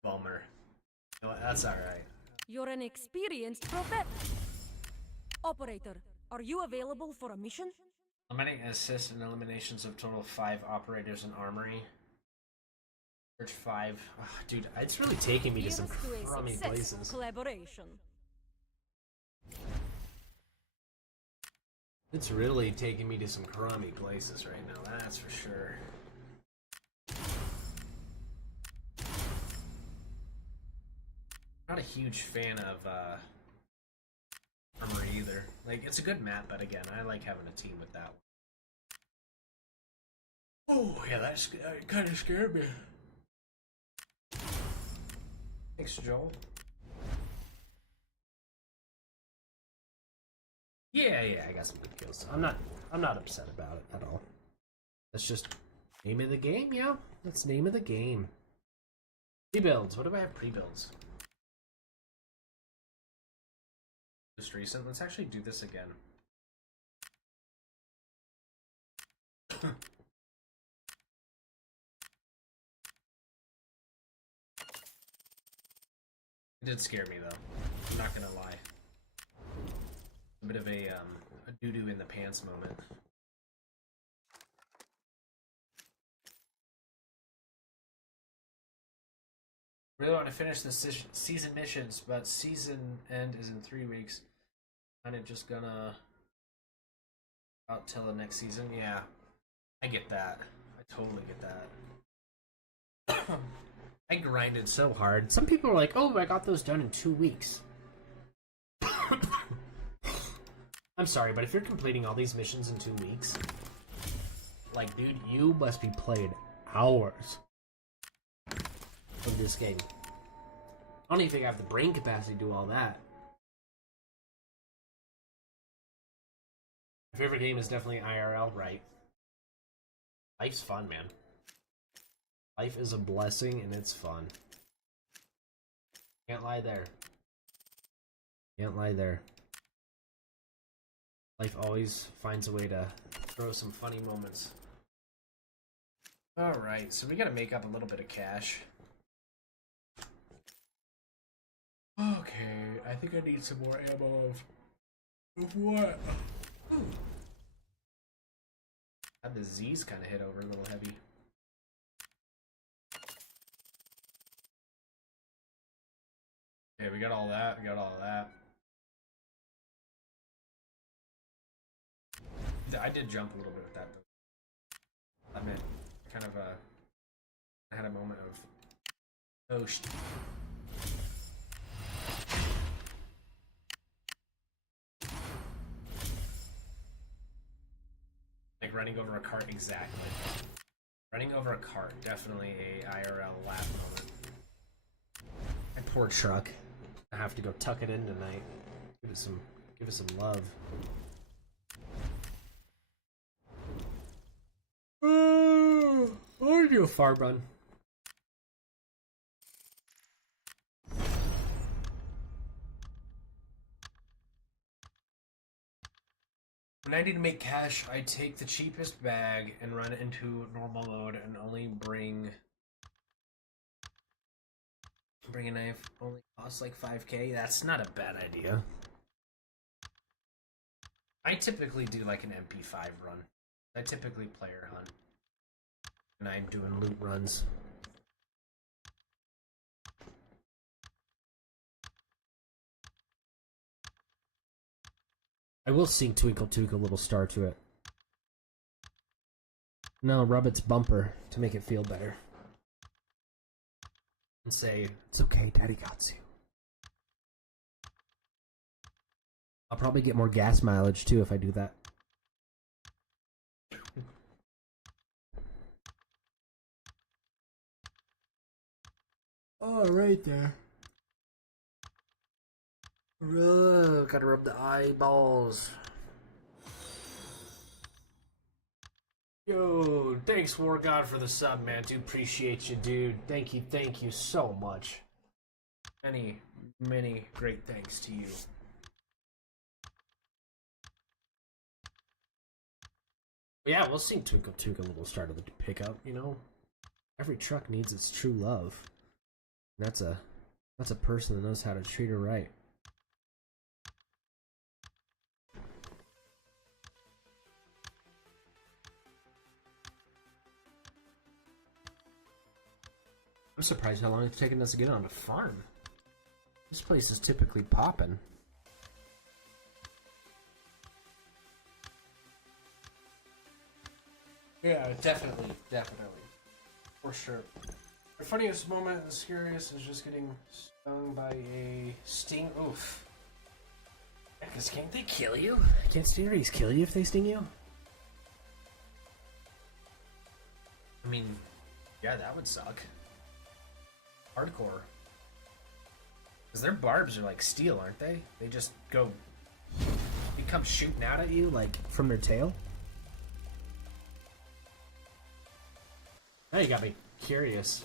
bummer. You know what? That's alright. You're an experienced prophet. Operator, are you available for a mission? Eliminate and assist in eliminations of total 5 operators in armory. Search 5. Oh, dude, it's really taking me to some Here's to a crummy successful places. collaboration. It's really taking me to some crummy places right now, that's for sure. Not a huge fan of Armory either. Like, it's a good map, but again, I like having a team with that one. Oh, yeah, that kind of scared me. Thanks, Joel. Yeah, I got some good kills. I'm not upset about it at all. That's just name of the game, yeah. That's name of the game. Pre-builds. What do I have pre-builds? Just recent. Let's actually do this again. It did scare me though. I'm not gonna lie. A bit of a doo-doo in the pants moment. Really want to finish the season missions, but season end is in 3 weeks. Kinda just gonna out till the next season. Yeah, I get that. I totally get that. I grinded so hard. Some people are like, "Oh, I got those done in 2 weeks." I'm sorry, but if you're completing all these missions in 2 weeks, like, dude, you must be playing hours of this game. I don't even think I have the brain capacity to do all that. My favorite game is definitely IRL, right? Life's fun, man. Life is a blessing and it's fun. Can't lie there. Can't lie there. Life always finds a way to throw some funny moments. Alright, so we gotta make up a little bit of cash. Okay, I think I need some more ammo of what? Ooh. Had the Z's kind of hit over a little heavy. Okay, we got all that. We got all that. I did jump a little bit with that, though. I mean, kind of I had a moment of, oh shit. Like running over a cart, exactly. Running over a cart, definitely a IRL laugh moment. My poor truck. I have to go tuck it in tonight. Give it some love. I want to do a farm run. When I need to make cash, I take the cheapest bag and run into normal mode and only bring a knife. Only costs like 5k. That's not a bad idea. I typically do like an MP5 run. I typically player hunt. And I'm doing loot runs. I will sing Twinkle Twinkle Little Star to it. No, rub its bumper to make it feel better. And say, it's okay, Daddy got you. I'll probably get more gas mileage too if I do that. Oh, right there. Gotta rub the eyeballs. Yo, thanks War God for the sub, man. Do appreciate you, dude. Thank you so much. Many great thanks to you. Yeah, we'll sing Twinkle Twinkle Little Star to the pickup, you know? Every truck needs its true love. That's a person that knows how to treat her right. I'm surprised how long it's taken us to get on a farm. This place is typically poppin'. Yeah, definitely. For sure. The funniest moment in Scarious is just getting stung by a sting. Oof. Because can't they kill you? Can't Stingrays kill you if they sting you? I mean, yeah, that would suck. Hardcore. Because their barbs are like steel, aren't they? They just go... They come shooting out at you, like, from their tail? Now you got me curious.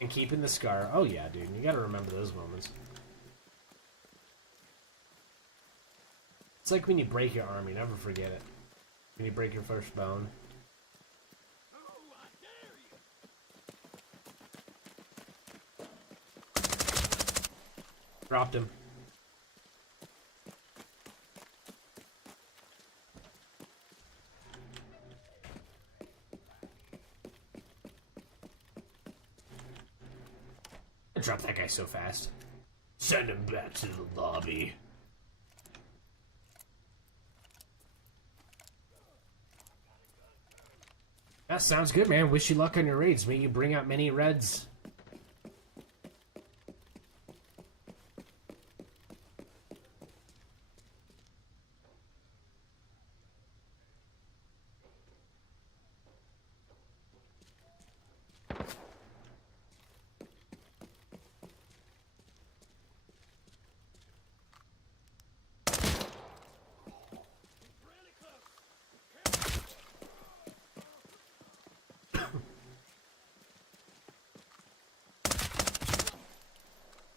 And keeping the scar. Oh yeah, dude. You gotta remember those moments. It's like when you break your arm, you never forget it. When you break your first bone. Dropped him. I dropped that guy so fast. Send him back to the lobby. That sounds good, man. Wish you luck on your raids. May you bring out many reds.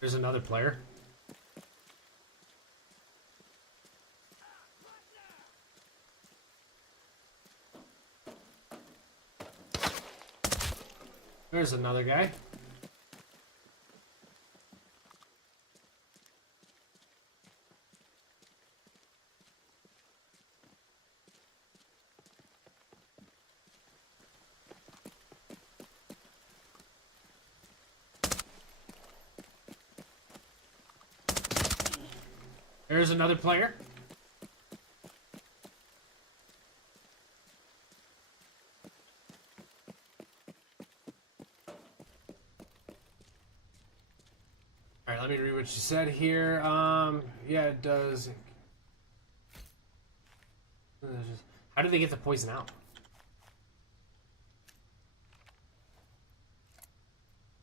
There's another player. There's another guy. There's another player. Alright, let me read what you said here. Yeah, it does. How do they get the poison out?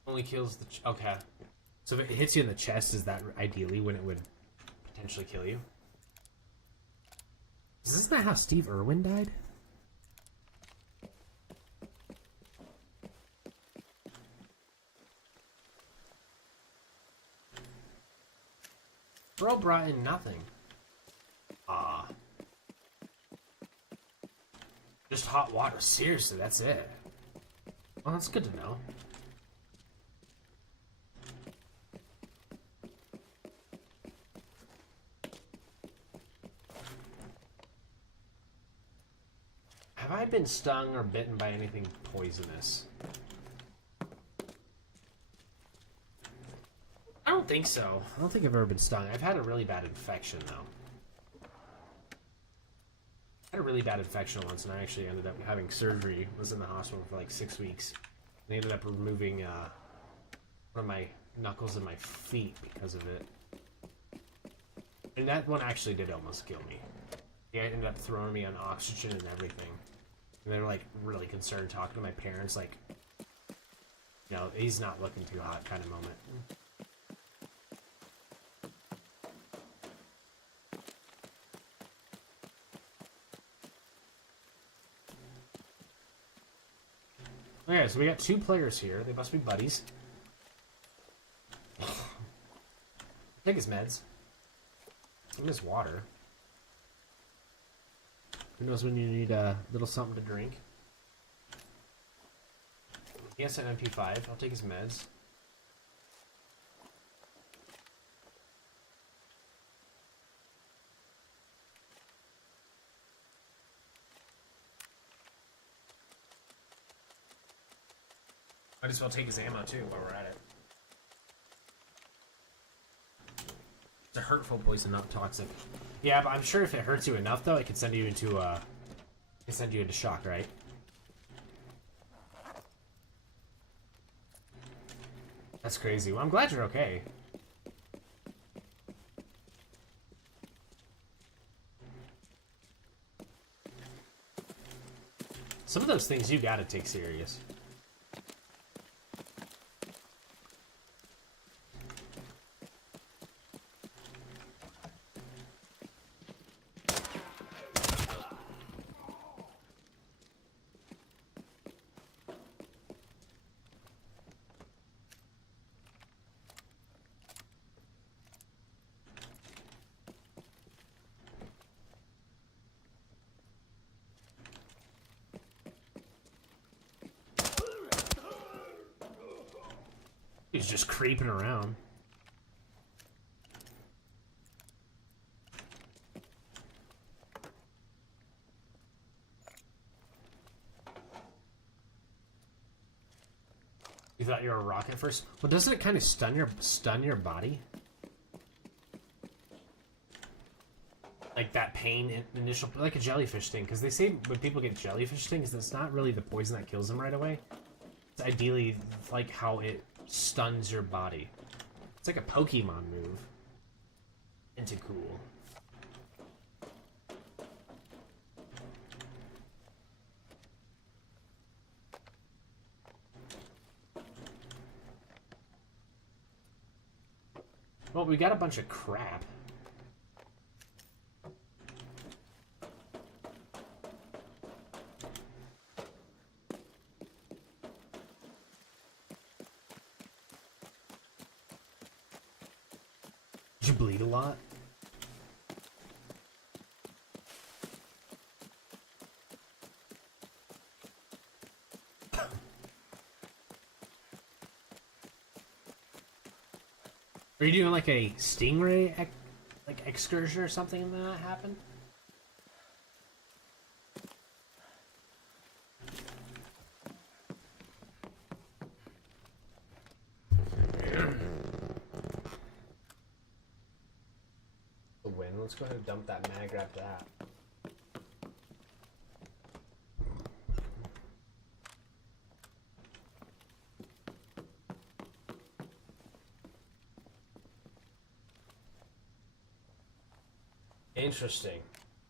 Only kills the... okay. So if it hits you in the chest, is that ideally when it would potentially kill you? Isn't that how Steve Irwin died? Bro brought in nothing. Ah. Just hot water. Seriously, that's it. Well, that's good to know. Have I been stung or bitten by anything poisonous? I don't think so. I don't think I've ever been stung. I've had a really bad infection, though. I had a really bad infection once, and I actually ended up having surgery. I was in the hospital for like 6 weeks. They ended up removing one of my knuckles in my feet because of it. And that one actually did almost kill me. They ended up throwing me on oxygen and everything. And they were like really concerned talking to my parents, like, you know, he's not looking too hot kind of moment. Okay, so we got 2 players here. They must be buddies. Take his meds. Give him his water. Who knows when you need a little something to drink. He has an MP5. I'll take his meds. Might as well take his ammo too while we're at it. It's a hurtful poison, not toxic. Yeah, but I'm sure if it hurts you enough, though, it can send you into shock, right? That's crazy. Well, I'm glad you're okay. Some of those things you gotta take serious. He's just creeping around. You thought you were a rocket first? Well, doesn't it kind of stun your body? Like that pain initial, like a jellyfish sting, because they say when people get jellyfish stings, it's not really the poison that kills them right away. It's ideally like how it stuns your body. It's like a Pokemon move. Into cool. Well, we got a bunch of crap. Did you bleed a lot? Are you doing like a stingray like excursion or something and that happened? The win. Let's go ahead and dump that mag, grab that. Interesting.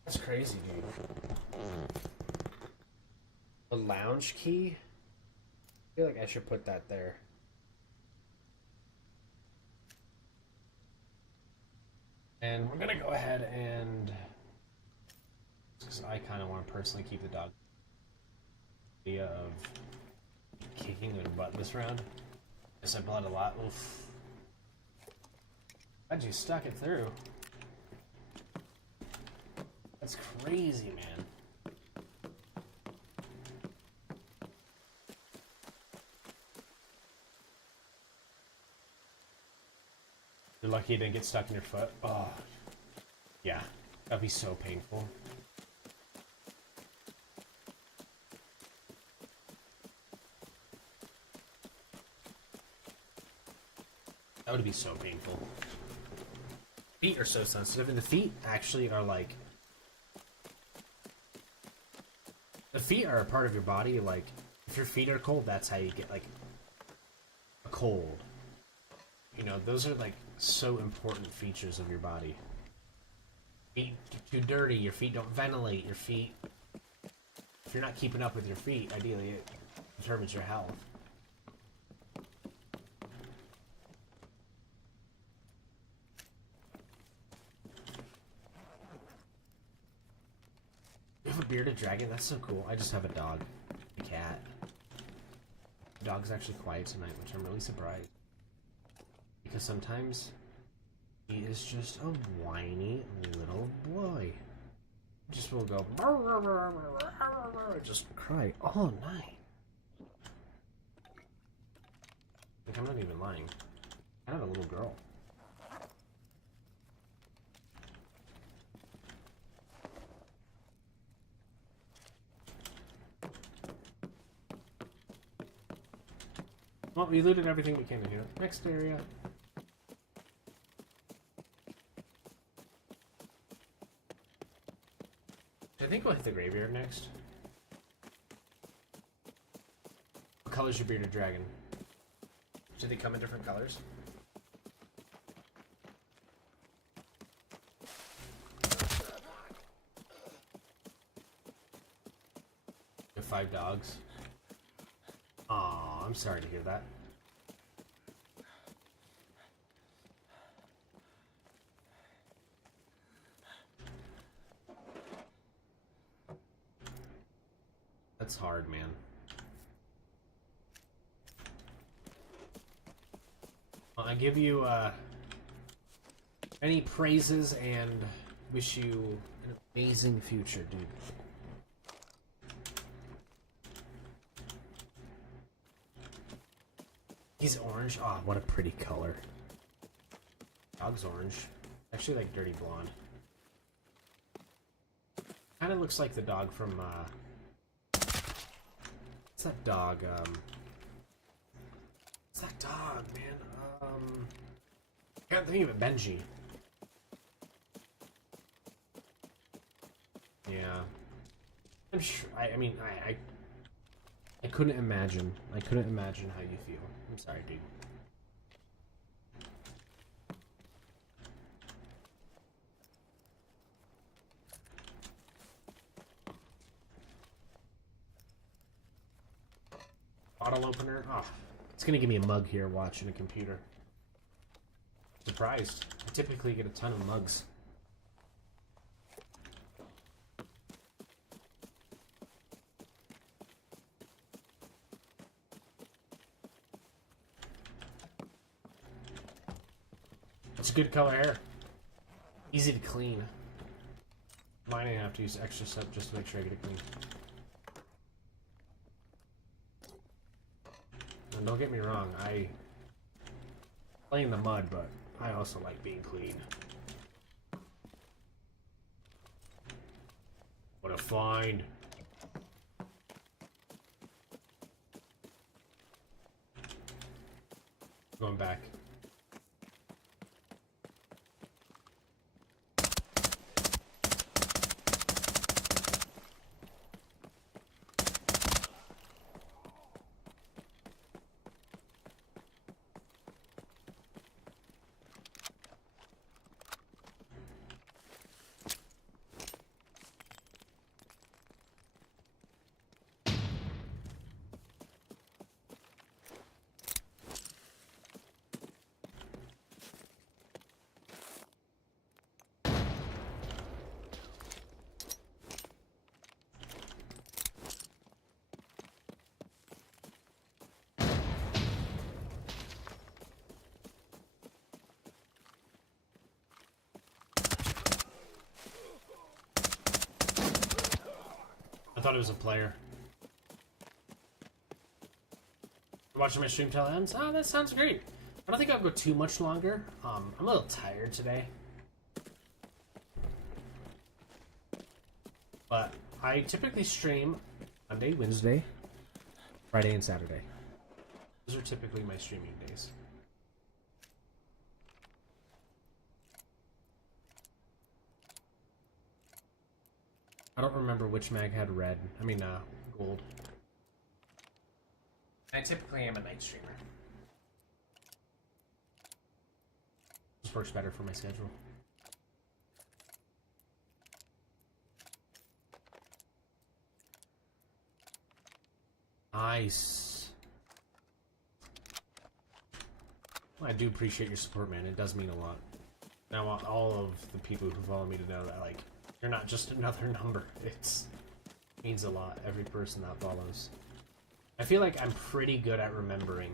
That's crazy, dude. A lounge key? I feel like I should put that there. And we're gonna go ahead and... because I kind of want to personally keep the dog. The idea of kicking their butt this round. Guess I bled a lot. Oof. How'd you stuck it through? That's crazy, man. You're lucky you didn't get stuck in your foot. Oh, yeah. That'd be so painful. That would be so painful. Feet are so sensitive, and the feet actually are like... the feet are a part of your body, like, if your feet are cold, that's how you get, like, a cold. You know, those are, like, so important features of your body. Feet too dirty, your feet don't ventilate, your feet... if you're not keeping up with your feet, ideally it determines your health. You have a bearded dragon? That's so cool. I just have a dog. A cat. The dog's actually quiet tonight, which I'm really surprised. Because sometimes he is just a whiny little boy. Just will go just cry all night. Like, I'm not even lying. I have a little girl. Well, we looted everything we can in here. Next area. think we'll hit the graveyard next. What color's your bearded dragon? Do they come in different colors? You have 5 dogs. Aw, I'm sorry to hear that. That's hard, man. I give you many praises and wish you an amazing future, dude. He's orange. Oh, what a pretty color. Dog's orange. Actually, like dirty blonde. Kind of looks like the dog from what's that dog? What's that dog, man? I can't think of it. Benji. Yeah. I'm sure. I mean, I couldn't imagine. I couldn't imagine how you feel. I'm sorry, dude. Bottle opener. Oh, it's gonna give me a mug here watching a computer. Surprised. I typically get a ton of mugs. It's a good color hair. Easy to clean. Mine, I have to use extra soap just to make sure I get it clean. And don't get me wrong, I play in the mud, but I also like being clean. What a find. Going back. I thought it was a player. You're watching my stream till it ends? Oh, that sounds great. I don't think I'll go too much longer. I'm a little tired today. But I typically stream Monday, Wednesday, Friday, and Saturday. Those are typically my streaming days. I don't remember which mag had red. I mean, gold. I typically am a night streamer. This works better for my schedule. Nice. Well, I do appreciate your support, man. It does mean a lot. And I want all of the people who follow me to know that, like, you're not just another number. It means a lot, every person that follows. I feel like I'm pretty good at remembering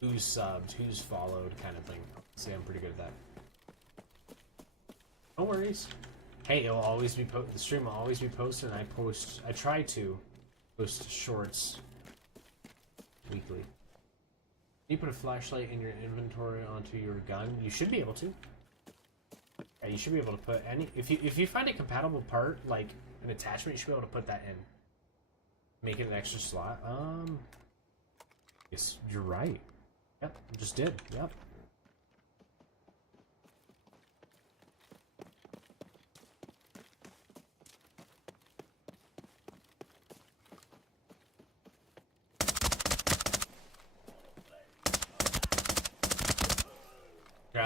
who's subbed, who's followed, kind of thing. See, I'm pretty good at that. No worries. Hey, it'll always be the stream will always be posted, and I try to post shorts weekly. You put a flashlight in your inventory onto your gun. You should be able to. Yeah, you should be able to put any. If you find a compatible part, like an attachment, you should be able to put that in. Make it an extra slot. Yes, you're right. Yep, just did. Yep.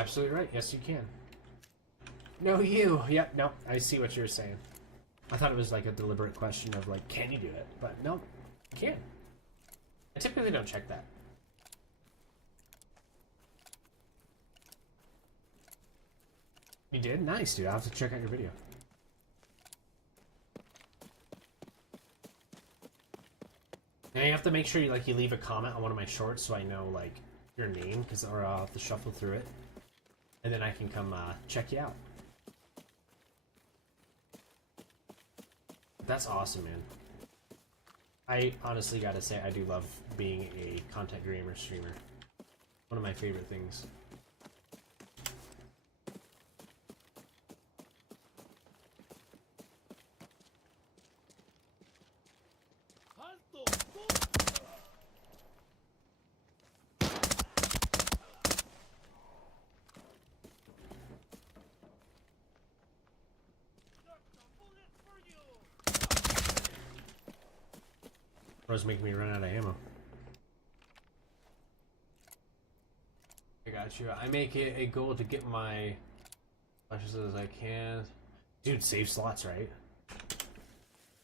absolutely right. Yes, you can. No, you. Yep, no, I see what you're saying. I thought it was like a deliberate question of like, can you do it? But no, you can. I typically don't check that. You did? Nice, dude. I'll have to check out your video. And you have to make sure you leave a comment on one of my shorts so I know like your name, or I'll have to shuffle through it, and then I can come check you out. That's awesome, man. I honestly gotta say I do love being a content creator streamer. One of my favorite things. Bro's making me run out of ammo. I got you. I make it a goal to get my as much as I can. Dude, save slots, right?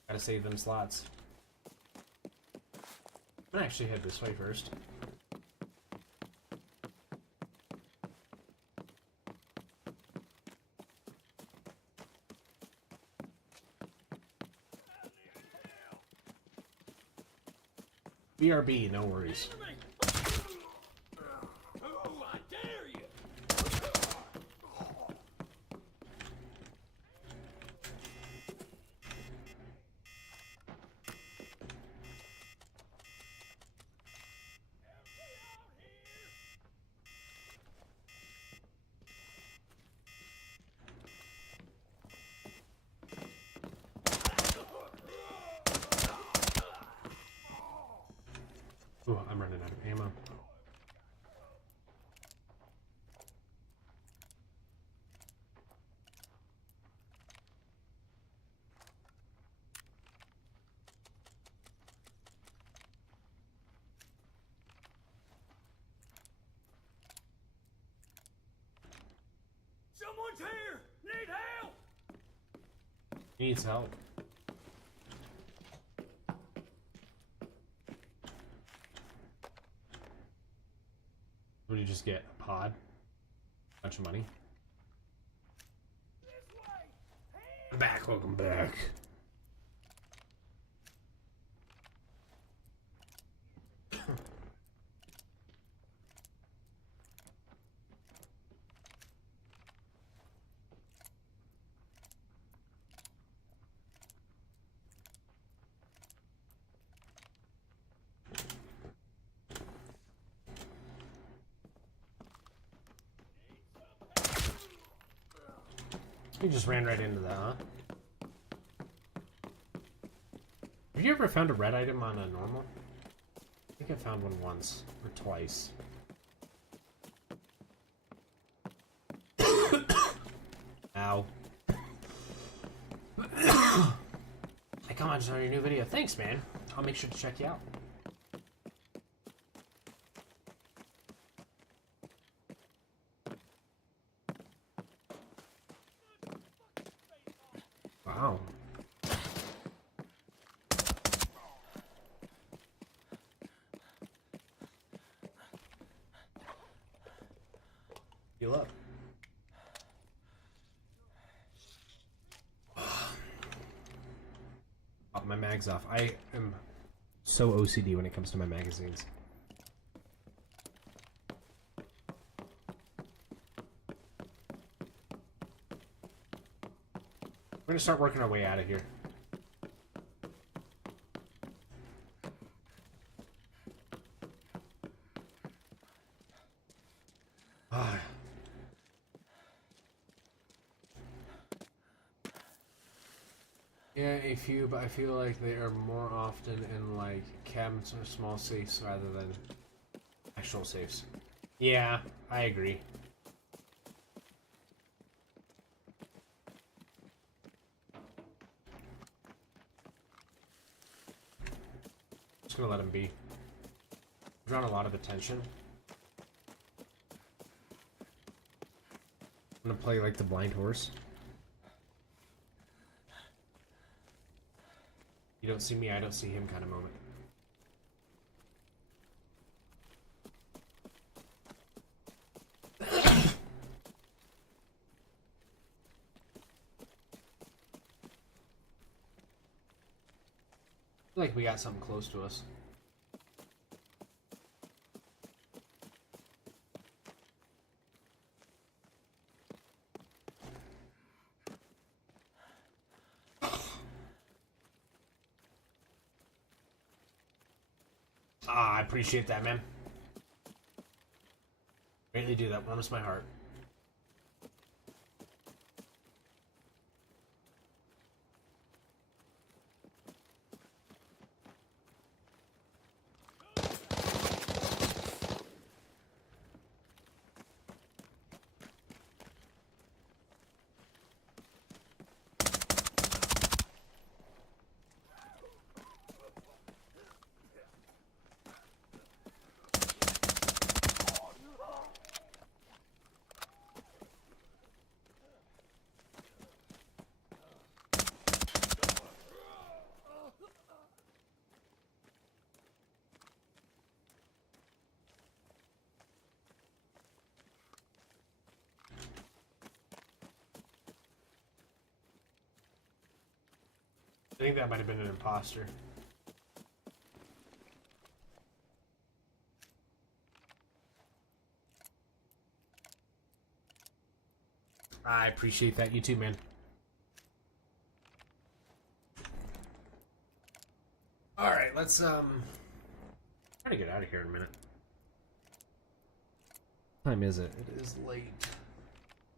Gotta save them slots. I'm gonna actually head this way first. BRB, no worries. Oh, I dare you! Ooh, I'm running out of ammo. Someone's here! Need help! Needs help. What do you just get? A pod? Bunch of money? I'm back, welcome back. You just ran right into that, huh? Have you ever found a red item on a normal? I think I found one once, or twice. Ow. I commented on your new video. Thanks, man. I'll make sure to check you out. Wow. Heal up. Oh, my mag's off. I am so OCD when it comes to my magazines. We're gonna start working our way out of here. Ah. Yeah, a few, but I feel like they are more often in like cabins or small safes rather than actual safes. Yeah, I agree. Just gonna let him be. Drawn a lot of attention. I'm gonna play like the blind horse. You don't see me, I don't see him kind of moment. I feel like we got something close to us. Ah, I appreciate that, man. Greatly do. That warms my heart. I think that might have been an imposter. I appreciate that. You too, man. Alright, let's try to get out of here in a minute. What time is it? It is late.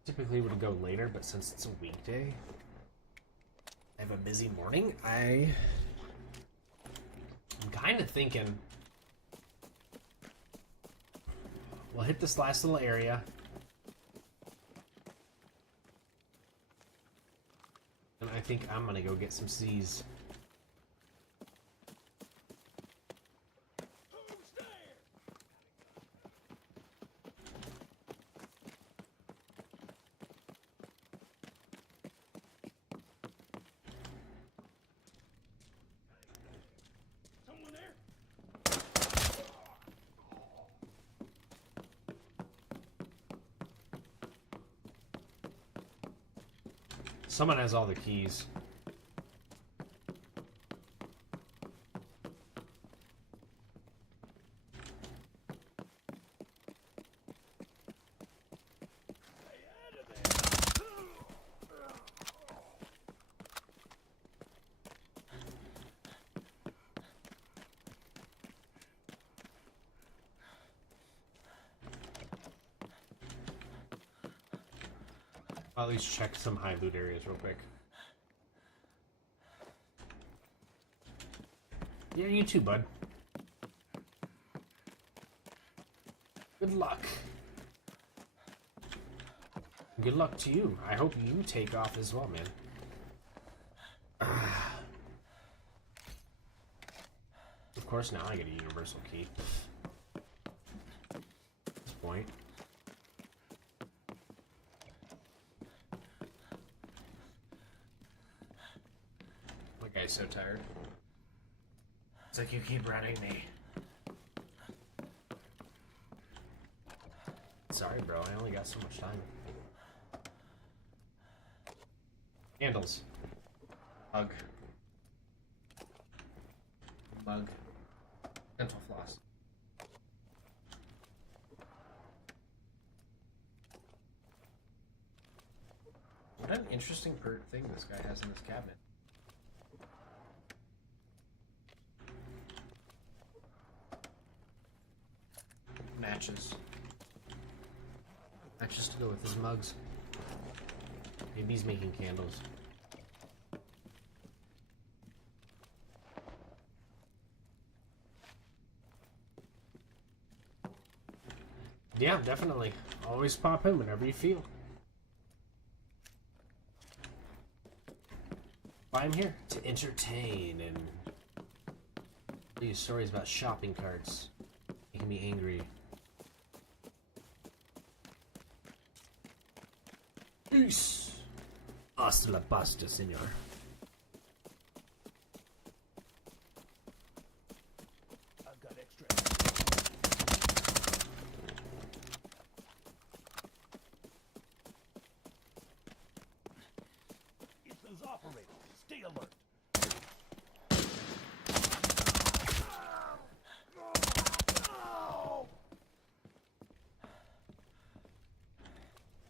Typically would go later, but since it's a weekday, I have a busy morning. I'm kind of thinking we'll hit this last little area. And I think I'm gonna go get some C's. Someone there? Someone has all the keys. I'll at least check some high loot areas real quick. Yeah, you too, bud. Good luck. Good luck to you. I hope you take off as well, man. Of course, now I get a universal key. At this point. My guy's so tired. It's like you keep running me. Sorry, bro. I only got so much time. Handles. Bug. Bug. Dental floss. What an interesting thing this guy has in his cabinet. Matches. Matches to go with his mugs. Maybe he's making candles. Yeah, definitely. Always pop in whenever you feel. I'm here to entertain and tell you stories about shopping carts. Making me angry. Peace. Hasta la pasta, senor. I've got extra. It's those operators. Stay alert.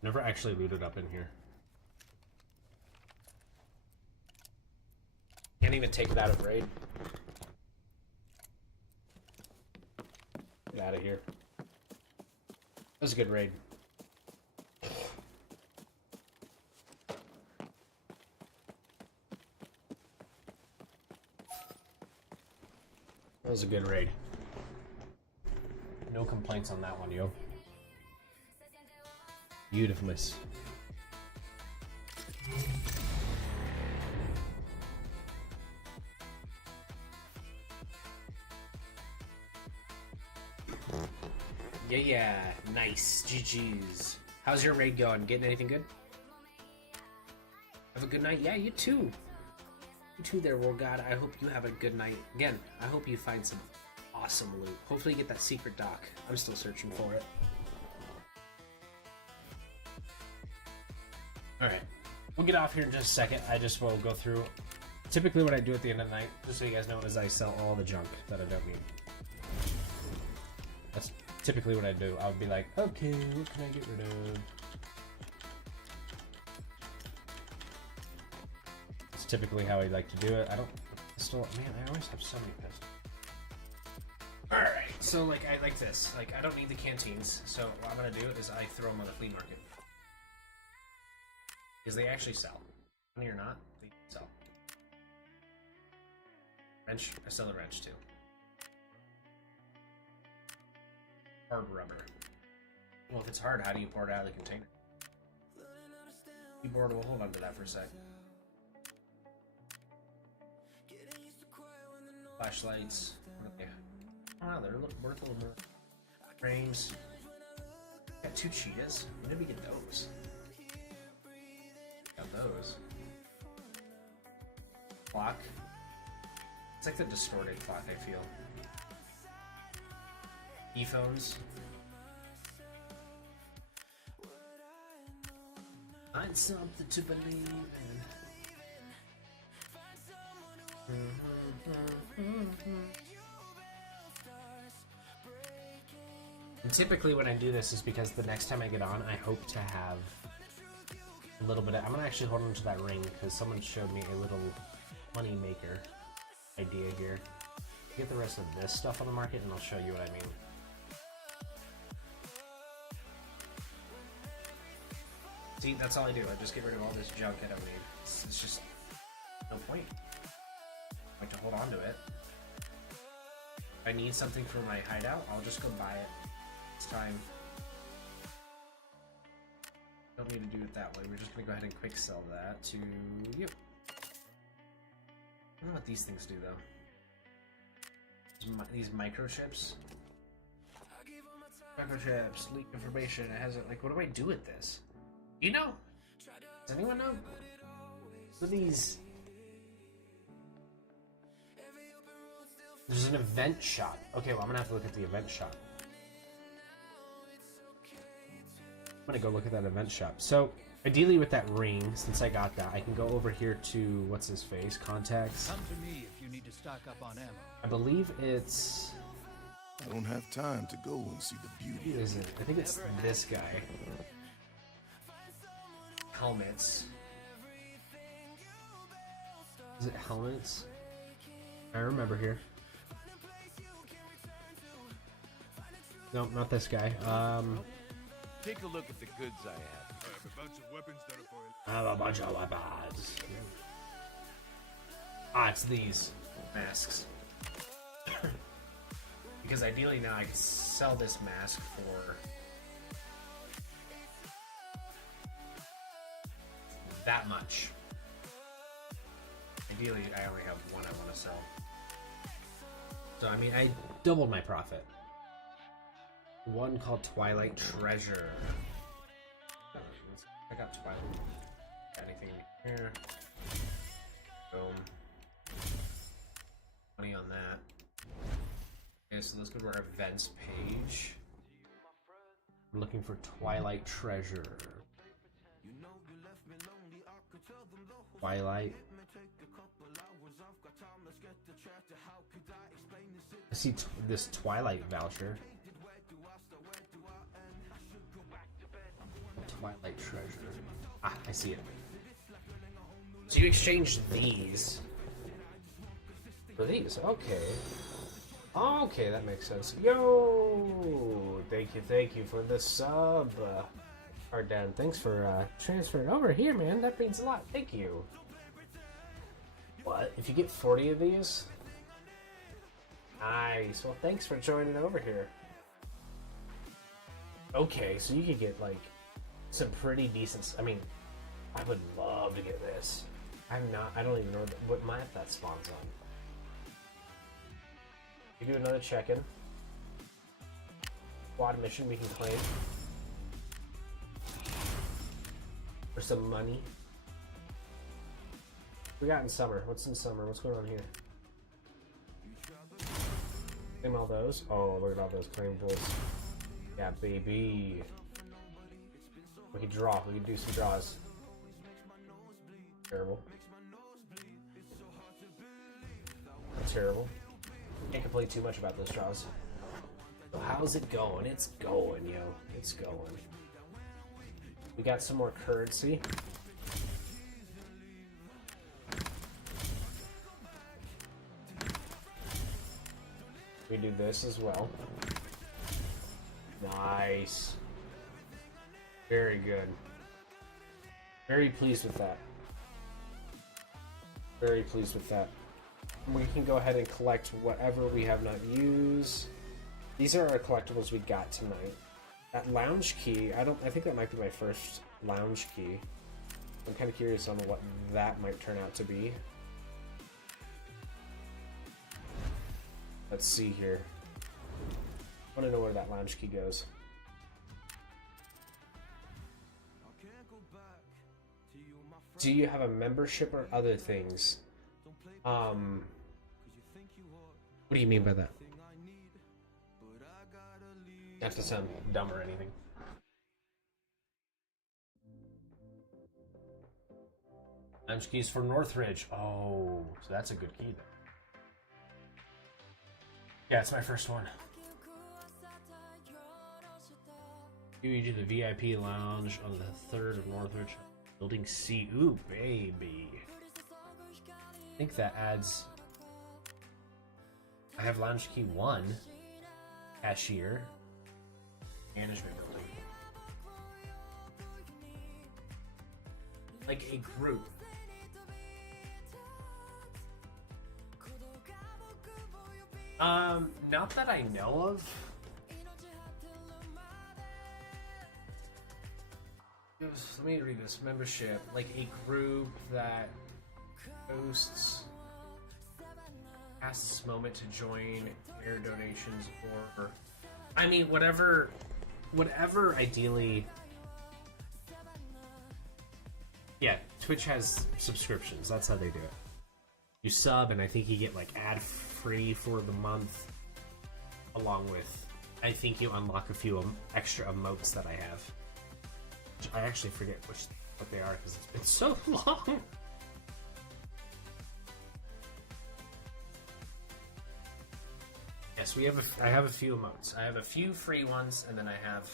Never actually looted up in here. Can't even take it out of raid. Get out of here. That was a good raid. That was a good raid. No complaints on that one, yo. Beautifulness. Yeah, nice. GG's. How's your raid going? Getting anything good? Have a good night? Yeah, you too. You too there, War God. I hope you have a good night. Again, I hope you find some awesome loot. Hopefully you get that secret dock. I'm still searching for it. Alright. We'll get off here in just a second. I just will go through... Typically what I do at the end of the night, just so you guys know, is I sell all the junk that I don't need. That's typically what I do. I'll be like, okay, what can I get rid of? It's typically how I like to do it. I don't... Still, man, I always have so many pistols. Alright, so like, I like this. Like, I don't need the canteens, so what I'm gonna do is I throw them on the flea market. Because they actually sell. Money or not, they sell. Wrench, I sell a wrench too. Hard rubber. Well, if it's hard, how do you pour it out of the container? Keyboard, we'll hold on to that for a sec. Flashlights. Oh, wow, they're worth a little more. Frames. Got 2 cheetahs. When did we get those? Got those. Clock. It's like the distorted clock, I feel. E-phones. Find something to believe in. And typically when I do this is because the next time I get on, I hope to have a little bit of... I'm gonna actually hold on to that ring because someone showed me a little money maker idea here. Get the rest of this stuff on the market and I'll show you what I mean. See, that's all I do. I just get rid of all this junk I don't need. It's just no point. I like to hold on to it. If I need something for my hideout, I'll just go buy it. It's time. Don't need to do it that way. We're just gonna go ahead and quick sell that to you. I don't know what these things do though. These microchips. Microchips, leak information. It has it. Like, what do I do with this? You know? Does anyone know? What are these? There's an event shop. Okay, well I'm gonna have to look at the event shop. I'm gonna go look at that event shop. So, ideally with that ring, since I got that, I can go over here to, what's his face, contacts. Come to me if you need to stock up on ammo. I believe it's... I don't have time to go and see the beauty Who is it? I think it's this guy. Helmets. Is it helmets? I remember here. Nope, not this guy. Take a look at the goods I have. I have a bunch of weapons that are for I have a bunch of weapons. Ah, it's these masks. Because ideally now I can sell this mask for that much. Ideally, I only have one I want to sell. So, I mean, I doubled my profit. One called Twilight Treasure. I got Twilight. Anything here? Boom. Money on that. Okay, so let's go to our events page. I'm looking for Twilight Treasure. Twilight. I see this Twilight voucher. Twilight Treasure. Ah, I see it. So you exchange these for these. Okay. Okay, that makes sense. Yo! Thank you for the sub. Arden, thanks for transferring over here, man. That means a lot. Thank you. What? If you get 40 of these? Nice. Well, thanks for joining over here. Okay, so you could get, like, some pretty decent... I mean, I would love to get this. I don't even know what map that spawns on. We do another check-in. Quad mission we can claim. For some money. We got in summer. What's in summer? What's going on here? Claim all those. Oh, look at all those claimables. Yeah, baby. We can draw. We can do some draws. Terrible. That's terrible. Can't complain too much about those draws. So how's it going? It's going, yo. It's going. We got some more currency. We do this as well. Nice. Very good. Very pleased with that. Very pleased with that. We can go ahead and collect whatever we have not used. These are our collectibles we got tonight. That lounge key, I think that might be my first lounge key. I'm kind of curious on what that might turn out to be. Let's see here. I want to know where that lounge key goes. Do you have a membership or other things? What do you mean by that? Not to sound dumb or anything. Lounge keys for Northridge. Oh, so that's a good key then. Yeah, it's my first one. You do the VIP lounge on the 3rd of Northridge. Building C. Ooh, baby. I think that adds... I have lounge key 1. Cashier. Management building. Like a group. Not that I know of. Let me read this. Membership. Like a group that hosts asks this moment to join air donations or... I mean, whatever ideally... Yeah, Twitch has subscriptions. That's how they do it. You sub, and I think you get, like, ad-free for the month. Along with... I think you unlock a few extra emotes that I have. Which I actually forget what they are, because it's been so long. Yes, I have a few emotes. I have a few free ones, and then I have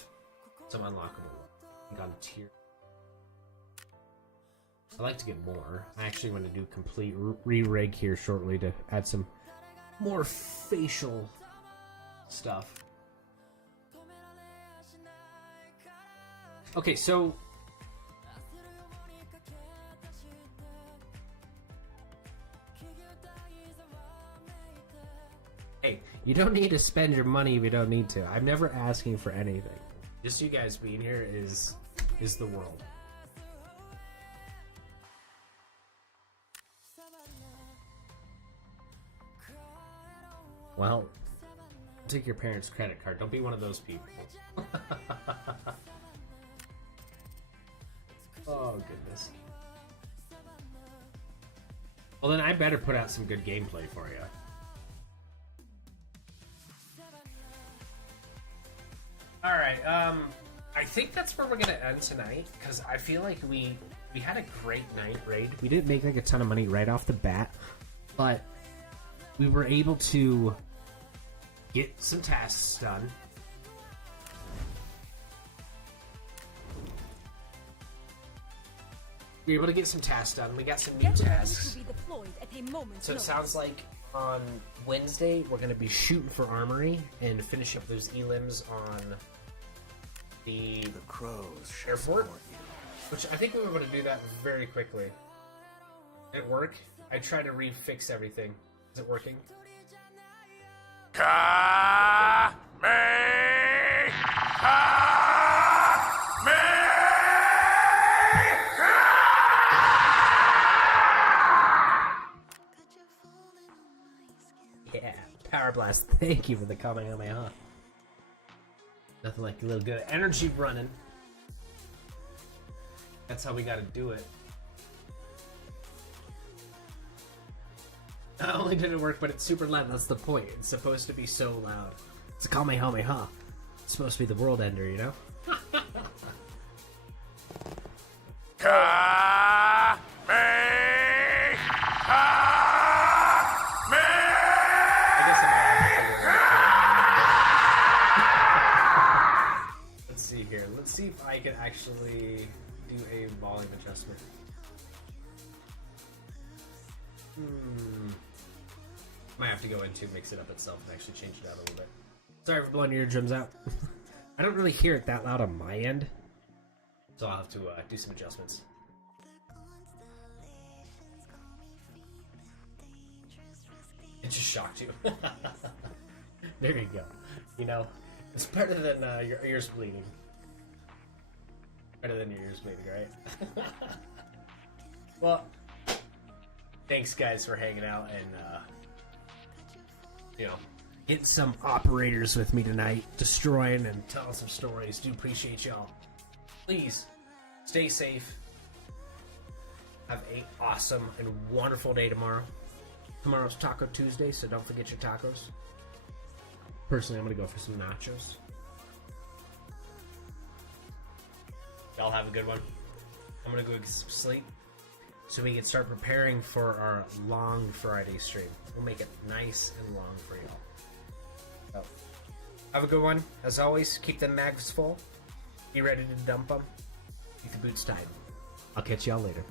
some unlockable ones. I think on tier. I'd like to get more. I actually want to do complete re-rig here shortly to add some more facial stuff. Okay, so... Hey, you don't need to spend your money if you don't need to. I'm never asking for anything. Just you guys being here is the world. Well, take your parents' credit card. Don't be one of those people. Oh, goodness. Well, then I better put out some good gameplay for you. Alright, I think that's where we're gonna end tonight, because I feel like we had a great night raid. We didn't make like a ton of money right off the bat, but we were able to get some tasks done. We were able to get some tasks done. We got some new Get ready tasks. to be deployed at a moment's So it notice. sounds like on Wednesday we're going to be shooting for Armory and finish up those elims on the The crows shall airport, support you. which I think we were able to do that very quickly. At work, I tried to refix everything. Is it working? Yeah, Power Blast. Thank you for the Kamehameha. Nothing like a little good energy running. That's how we gotta do it. Not only did it work, but it's super loud. That's the point. It's supposed to be so loud. It's a Kamehameha. It's supposed to be the world ender, you know? Let's see here. Let's see if I can actually do a volume adjustment. Might have to go into mix it up itself and actually change it out a little bit. Sorry for blowing your eardrums out. I don't really hear it that loud on my end, so I'll have to do some adjustments. It just shocked you. There you go. You know, it's better than your ears bleeding. Better than your ears bleeding, right? Well, thanks guys for hanging out and you know, getting some operators with me tonight, destroying and telling some stories. Do appreciate y'all. Please stay safe. Have an awesome and wonderful day tomorrow. Tomorrow's Taco Tuesday, so don't forget your tacos. Personally, I'm gonna go for some nachos. Y'all have a good one. I'm gonna go get some sleep so we can start preparing for our long Friday stream. We'll make it nice and long for y'all. So, have a good one. As always, keep them mags full. Be ready to dump them. Keep the boots tied. I'll catch y'all later.